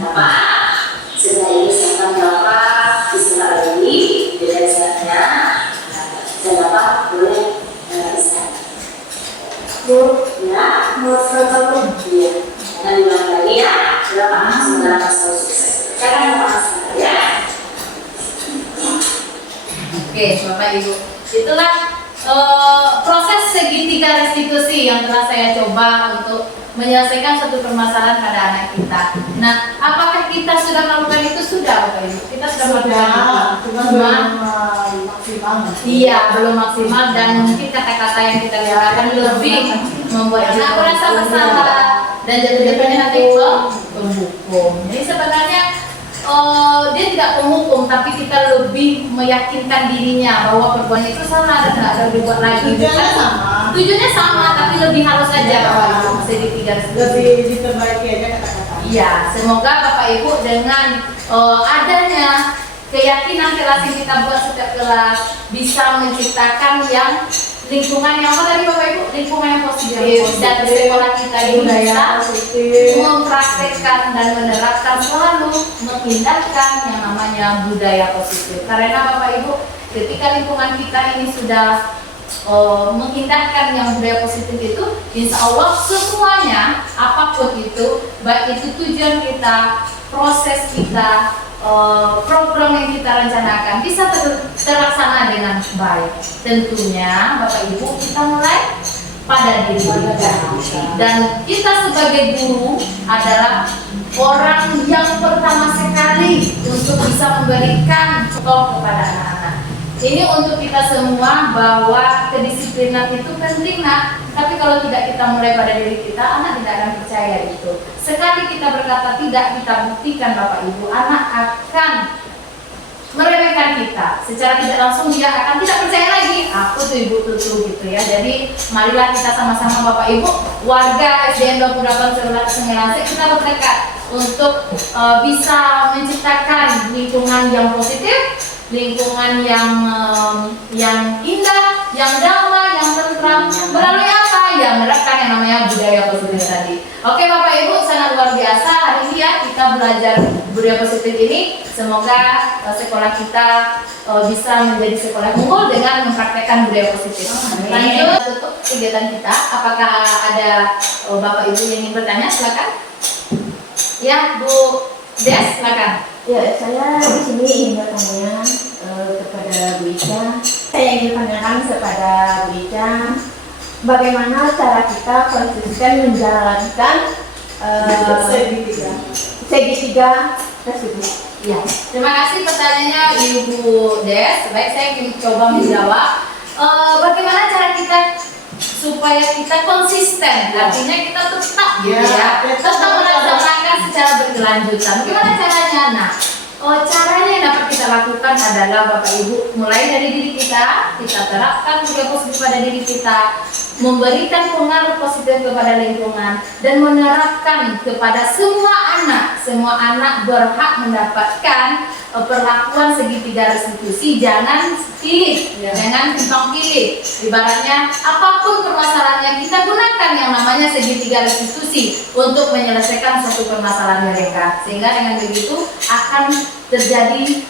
Bapak, setelah ini silakan Bapak istirahat lagi, dengan sehatnya, dan Bapak boleh istirahat. Ya, iya. Jangan diulang lagi ya. Bapak semoga Bapak selalu sukses. Sekarang Bapak sebentar ya. Oke, Bapak Ibu, itulah proses segitiga restitusi yang telah saya coba untuk menyelesaikan satu permasalahan pada anak kita. Nah, apakah kita sudah melakukan itu? Sudah, Bapak Ibu. Kita sudah melakukan itu. Cuma maksimal. Iya, belum maksimal dan mungkin kata-kata yang kita gunakan lebih membuat anak merasa bersalah dan jatuh-jatuhnya nanti penghukum. Jadi sebenarnya dia tidak penghukum, tapi kita lebih meyakinkan dirinya bahwa perbuatan itu salah dan tidak ada dibuat lagi. Tujuannya sama. Tujuannya sama, tapi lebih halus saja Bapak Ibu. Segitiga restitusi. Lebih diperbaiki aja kata-kata. Iya, semoga Bapak Ibu dengan adanya keyakinan kelas yang kita buat setiap kelas bisa menciptakan yang lingkungan yang apa tadi Bapak Ibu? Lingkungan yang positif dan sekolah kita ini bisa mempraktekkan dan menerapkan selalu mengindahkan yang namanya budaya positif. Karena Bapak Ibu, ketika lingkungan kita ini sudah mengindahkan yang budaya positif itu, insya Allah semuanya apapun itu, baik itu tujuan kita, proses kita, program yang kita rencanakan bisa terlaksana dengan baik. Tentunya Bapak Ibu kita mulai pada diri kita, dan kita sebagai guru adalah orang yang pertama sekali untuk bisa memberikan contoh kepada anak-anak. Ini untuk kita semua bahwa kedisiplinan itu penting, nak. Tapi kalau tidak kita mulai pada diri kita, anak tidak akan percaya itu. Sekali kita berkata tidak, kita buktikan Bapak Ibu, anak akan meremehkan kita. Secara tidak langsung dia akan tidak percaya lagi. Aku tuh ibu tuh gitu ya. Jadi marilah kita sama-sama Bapak Ibu, warga SDN 28 Sengelase, kita bertekad untuk bisa menciptakan lingkungan yang positif, lingkungan yang indah, yang damai, yang tentram. Melalui apa? Ya menerapkan yang namanya budaya positif tadi. Oke Bapak Ibu, sangat luar biasa hari ini ya kita belajar budaya positif ini. Semoga sekolah kita bisa menjadi sekolah unggul dengan mempraktekkan budaya positif. Lanjut tutup kegiatan kita. Apakah ada Bapak Ibu yang ingin bertanya? Silakan. Ya Bu Des, silakan. Ya, saya di sini ingin bertanya kepada Bu Ica. Saya ingin tanyakan kepada Bu Ica, bagaimana cara kita konsisten menjalankan segitiga tersebut? Ya, terima kasih pertanyaannya Ibu Des. Baik, saya ingin coba menjawab. Bagaimana cara kita supaya kita konsisten? Artinya kita tetap gitu ya, tetap melaksanakan secara berkelanjutan. Bagaimana caranya? Nah, caranya yang dapat kita lakukan adalah Bapak Ibu, mulai dari diri kita terapkan budaya positif pada diri kita, memberikan pengaruh positif kepada lingkungan, dan menerapkan kepada semua anak berhak mendapatkan perlakuan segitiga restitusi. Jangan pilih, jangan timbang pilih. Ibaratnya apapun permasalahannya, kita gunakan yang namanya segitiga restitusi untuk menyelesaikan suatu permasalahan mereka, sehingga dengan begitu akan terjadi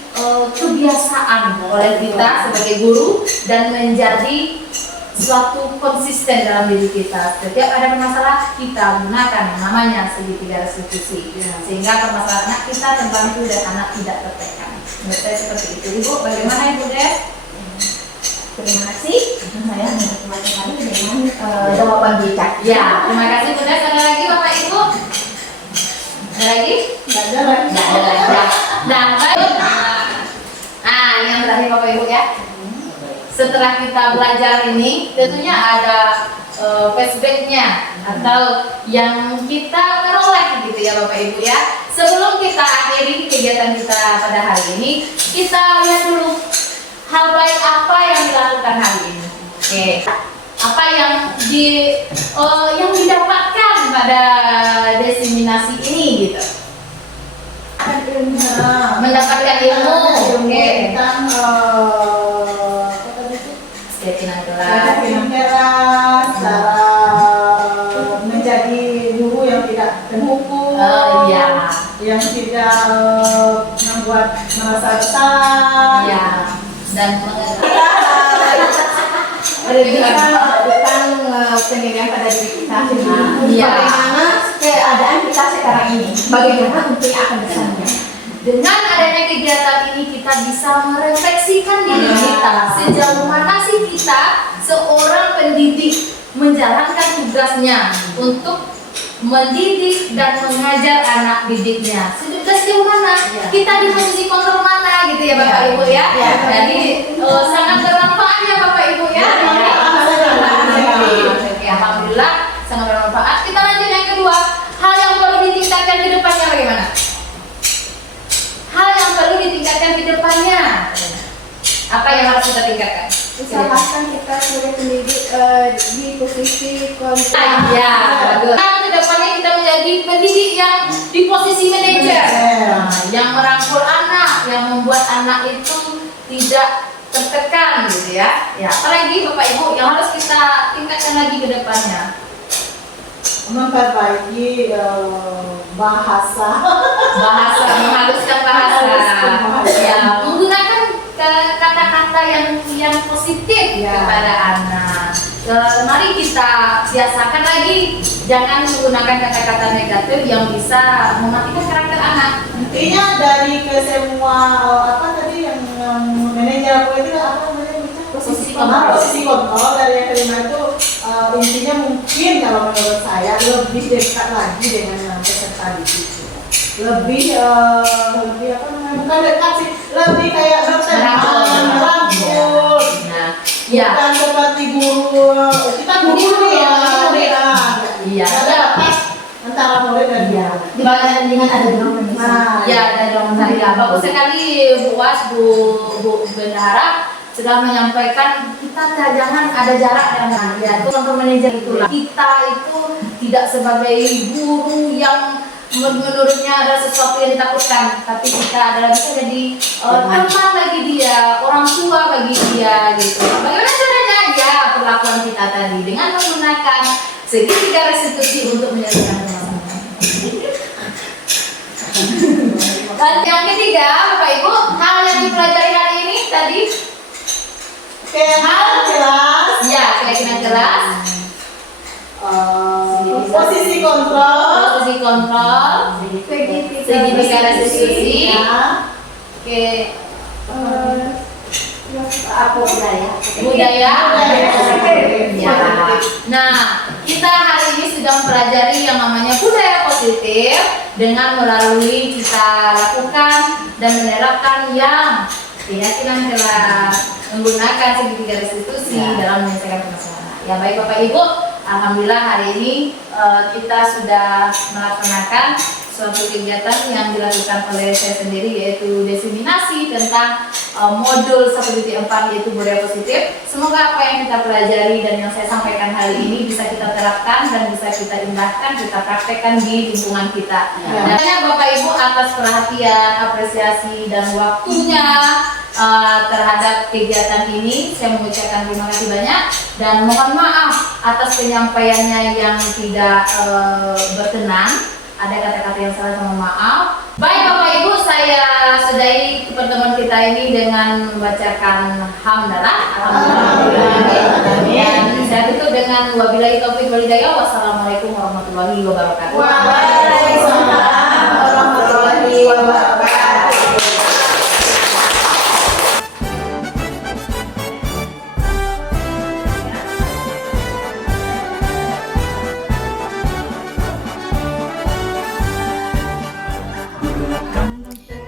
kebiasaan oleh kita sebagai guru dan menjadi suatu konsisten dalam diri kita. Setiap ada permasalahan kita gunakan yang namanya segitiga restitusi, sehingga permasalahan anak kita terbantu dan anak tidak tertekan. Menurut saya seperti itu. Ibu, bagaimana Ibu Des? Terima kasih. Saya terima kasih dengan jawaban Bu Ica. Ya, terima kasih Bu Des. Ada lagi Bapak Ibu? Ada lagi? Nggak ada lagi. Nggak ada lagi. Nah, baik. Nah, ini yang terakhir Bapak Ibu ya. Setelah kita belajar ini, tentunya ada flashbacknya atau yang kita peroleh gitu ya Bapak Ibu ya. Sebelum kita akhiri kegiatan kita pada hari ini, kita lihat dulu hal baik apa yang dilakukan hari ini. Oke, apa yang didapatkan pada desiminasi ini gitu. Mendapatkan ilmu, oke. Tentang Keyakinan kelas. keras, cara menjadi guru yang tidak terhukum, Iya. yang tidak membuat merasa bersalah. Iya. Dan Bukan penilaian pada diri kita sendiri. Iya. Bagaimana keadaan kita sekarang ini? Bagaimana untuk yang akan bersamanya? dengan adanya kegiatan ini kita bisa merefleksikan diri kita. Sejauh mana sih kita seorang pendidik menjalankan tugasnya untuk mendidik dan mengajar anak didiknya. Sejauh mana? Kita di posisi kontrol mana gitu ya Bapak Ibu ya. Jadi sangat bermanfaat ya Bapak Ibu ya. Oke, alhamdulillah sangat bermanfaat. Kita lanjut yang kedua. Hal yang perlu ditingkatkan ke depannya bagaimana? Hal yang perlu ditingkatkan ke depannya. Apa yang harus kita tingkatkan? Usahakan kita sebagai pendidik di posisi kontrol. Ya, bagus. Nah, ke depannya kita menjadi pendidik yang di posisi manajer. Nah, yang merangkul anak, yang membuat anak itu tidak tertekan gitu ya. Ya, apalagi Bapak Ibu yang harus kita tingkatkan lagi ke depannya. Memperbaiki bahasa. Menghaluskan bahasa. Ya, menggunakan kata-kata yang positif Ya. kepada anak. Mari kita biasakan lagi, jangan menggunakan kata-kata negatif yang bisa mematikan karakter anak. Intinya dari ke semua apa tadi yang manajer aku itu apa namanya? Posisi Posisi kontrol dari yang kelima itu intinya mungkin kalau menurut saya lebih dekat lagi dengan peserta didik. Lebih apa namanya? Bukan dekat sih, lebih kayak berteman, merangkul. Nah, ya. Bukan seperti guru, kita guru nih ya, Iya. ada pas antara murid dan Iya. guru. Dibandingkan ada dong Nah, Ya, dan dong saya bagus sekali Bu Was, Bu Bendahara sudah menyampaikan kita jangan ada jarak dengan ya itu untuk manajer itulah kita itu tidak sebagai guru yang menurutnya ada sesuatu yang ditakutkan, tapi kita adalah bisa jadi teman bagi dia, orang tua bagi dia gitu. Bagaimana caranya? Ya perlakuan kita tadi dengan menggunakan segitiga restitusi untuk menyelesaikan permasalahan. Dan yang ketiga, Bapak Ibu, hal yang dipelajari hari ini tadi, hal jelas, ya keyakinan jelas, posisi kontrol, posisi kontrol, segitiga restitusi, ya, oke, budaya. budaya. Ya. Nah, kita hari ini sudah mempelajari yang namanya budaya positif dengan melalui kita lakukan dan menerapkan yang keyakinan jelas, menggunakan segitiga restitusi dalam menyelesaikan permasalahan. Ya baik Bapak Ibu, alhamdulillah hari ini kita sudah melaksanakan suatu kegiatan yang dilakukan oleh saya sendiri, yaitu diseminasi tentang modul 1.4 yaitu budaya positif. Semoga apa yang kita pelajari dan yang saya sampaikan hari ini bisa kita terapkan dan bisa kita indahkan, kita praktekkan di lingkungan kita. Dan Bapak Ibu atas perhatian, apresiasi dan waktunya terhadap kegiatan ini, saya mengucapkan terima kasih banyak dan mohon maaf atas penyampaiannya yang tidak berkenan. Ada kata-kata yang salah, mohon maaf. Baik Bapak Ibu, saya sudahi pertemuan kita ini dengan membacakan hamdalah. Dan saya tutup dengan wabillahi taufiq wal hidayah. Wassalamualaikum warahmatullahi wabarakatuh. Waalaikumsalam warahmatullahi wabarakatuh.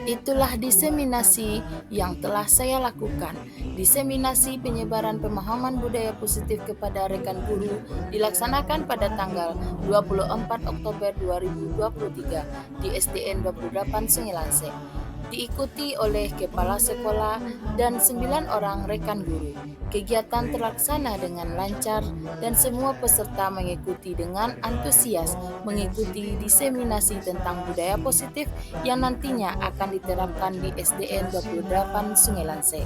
Itulah diseminasi yang telah saya lakukan. Diseminasi penyebaran pemahaman budaya positif kepada rekan guru dilaksanakan pada tanggal 24 Oktober 2023 di SDN 28 Sungilanse. Diikuti oleh kepala sekolah dan 9 orang rekan guru. Kegiatan terlaksana dengan lancar dan semua peserta mengikuti dengan antusias mengikuti diseminasi tentang budaya positif yang nantinya akan diterapkan di SDN 28 Sungilanse.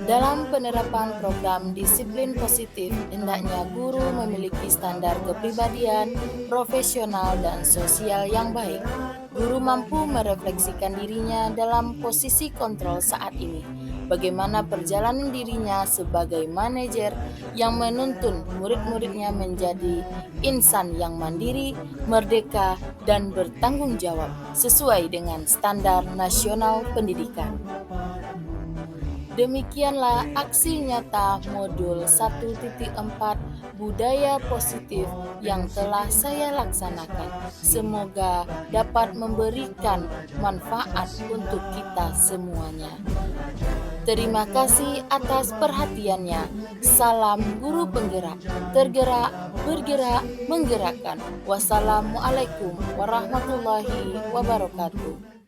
Dalam penerapan program disiplin positif, hendaknya guru memiliki standar kepribadian, profesional, dan sosial yang baik. Guru mampu merefleksikan dirinya dalam posisi kontrol saat ini. Bagaimana perjalanan dirinya sebagai manajer yang menuntun murid-muridnya menjadi insan yang mandiri, merdeka, dan bertanggung jawab sesuai dengan standar nasional pendidikan. Demikianlah aksi nyata modul 1.4 budaya positif yang telah saya laksanakan. Semoga dapat memberikan manfaat untuk kita semuanya. Terima kasih atas perhatiannya. Salam guru penggerak, tergerak, bergerak, menggerakkan. Wassalamualaikum warahmatullahi wabarakatuh.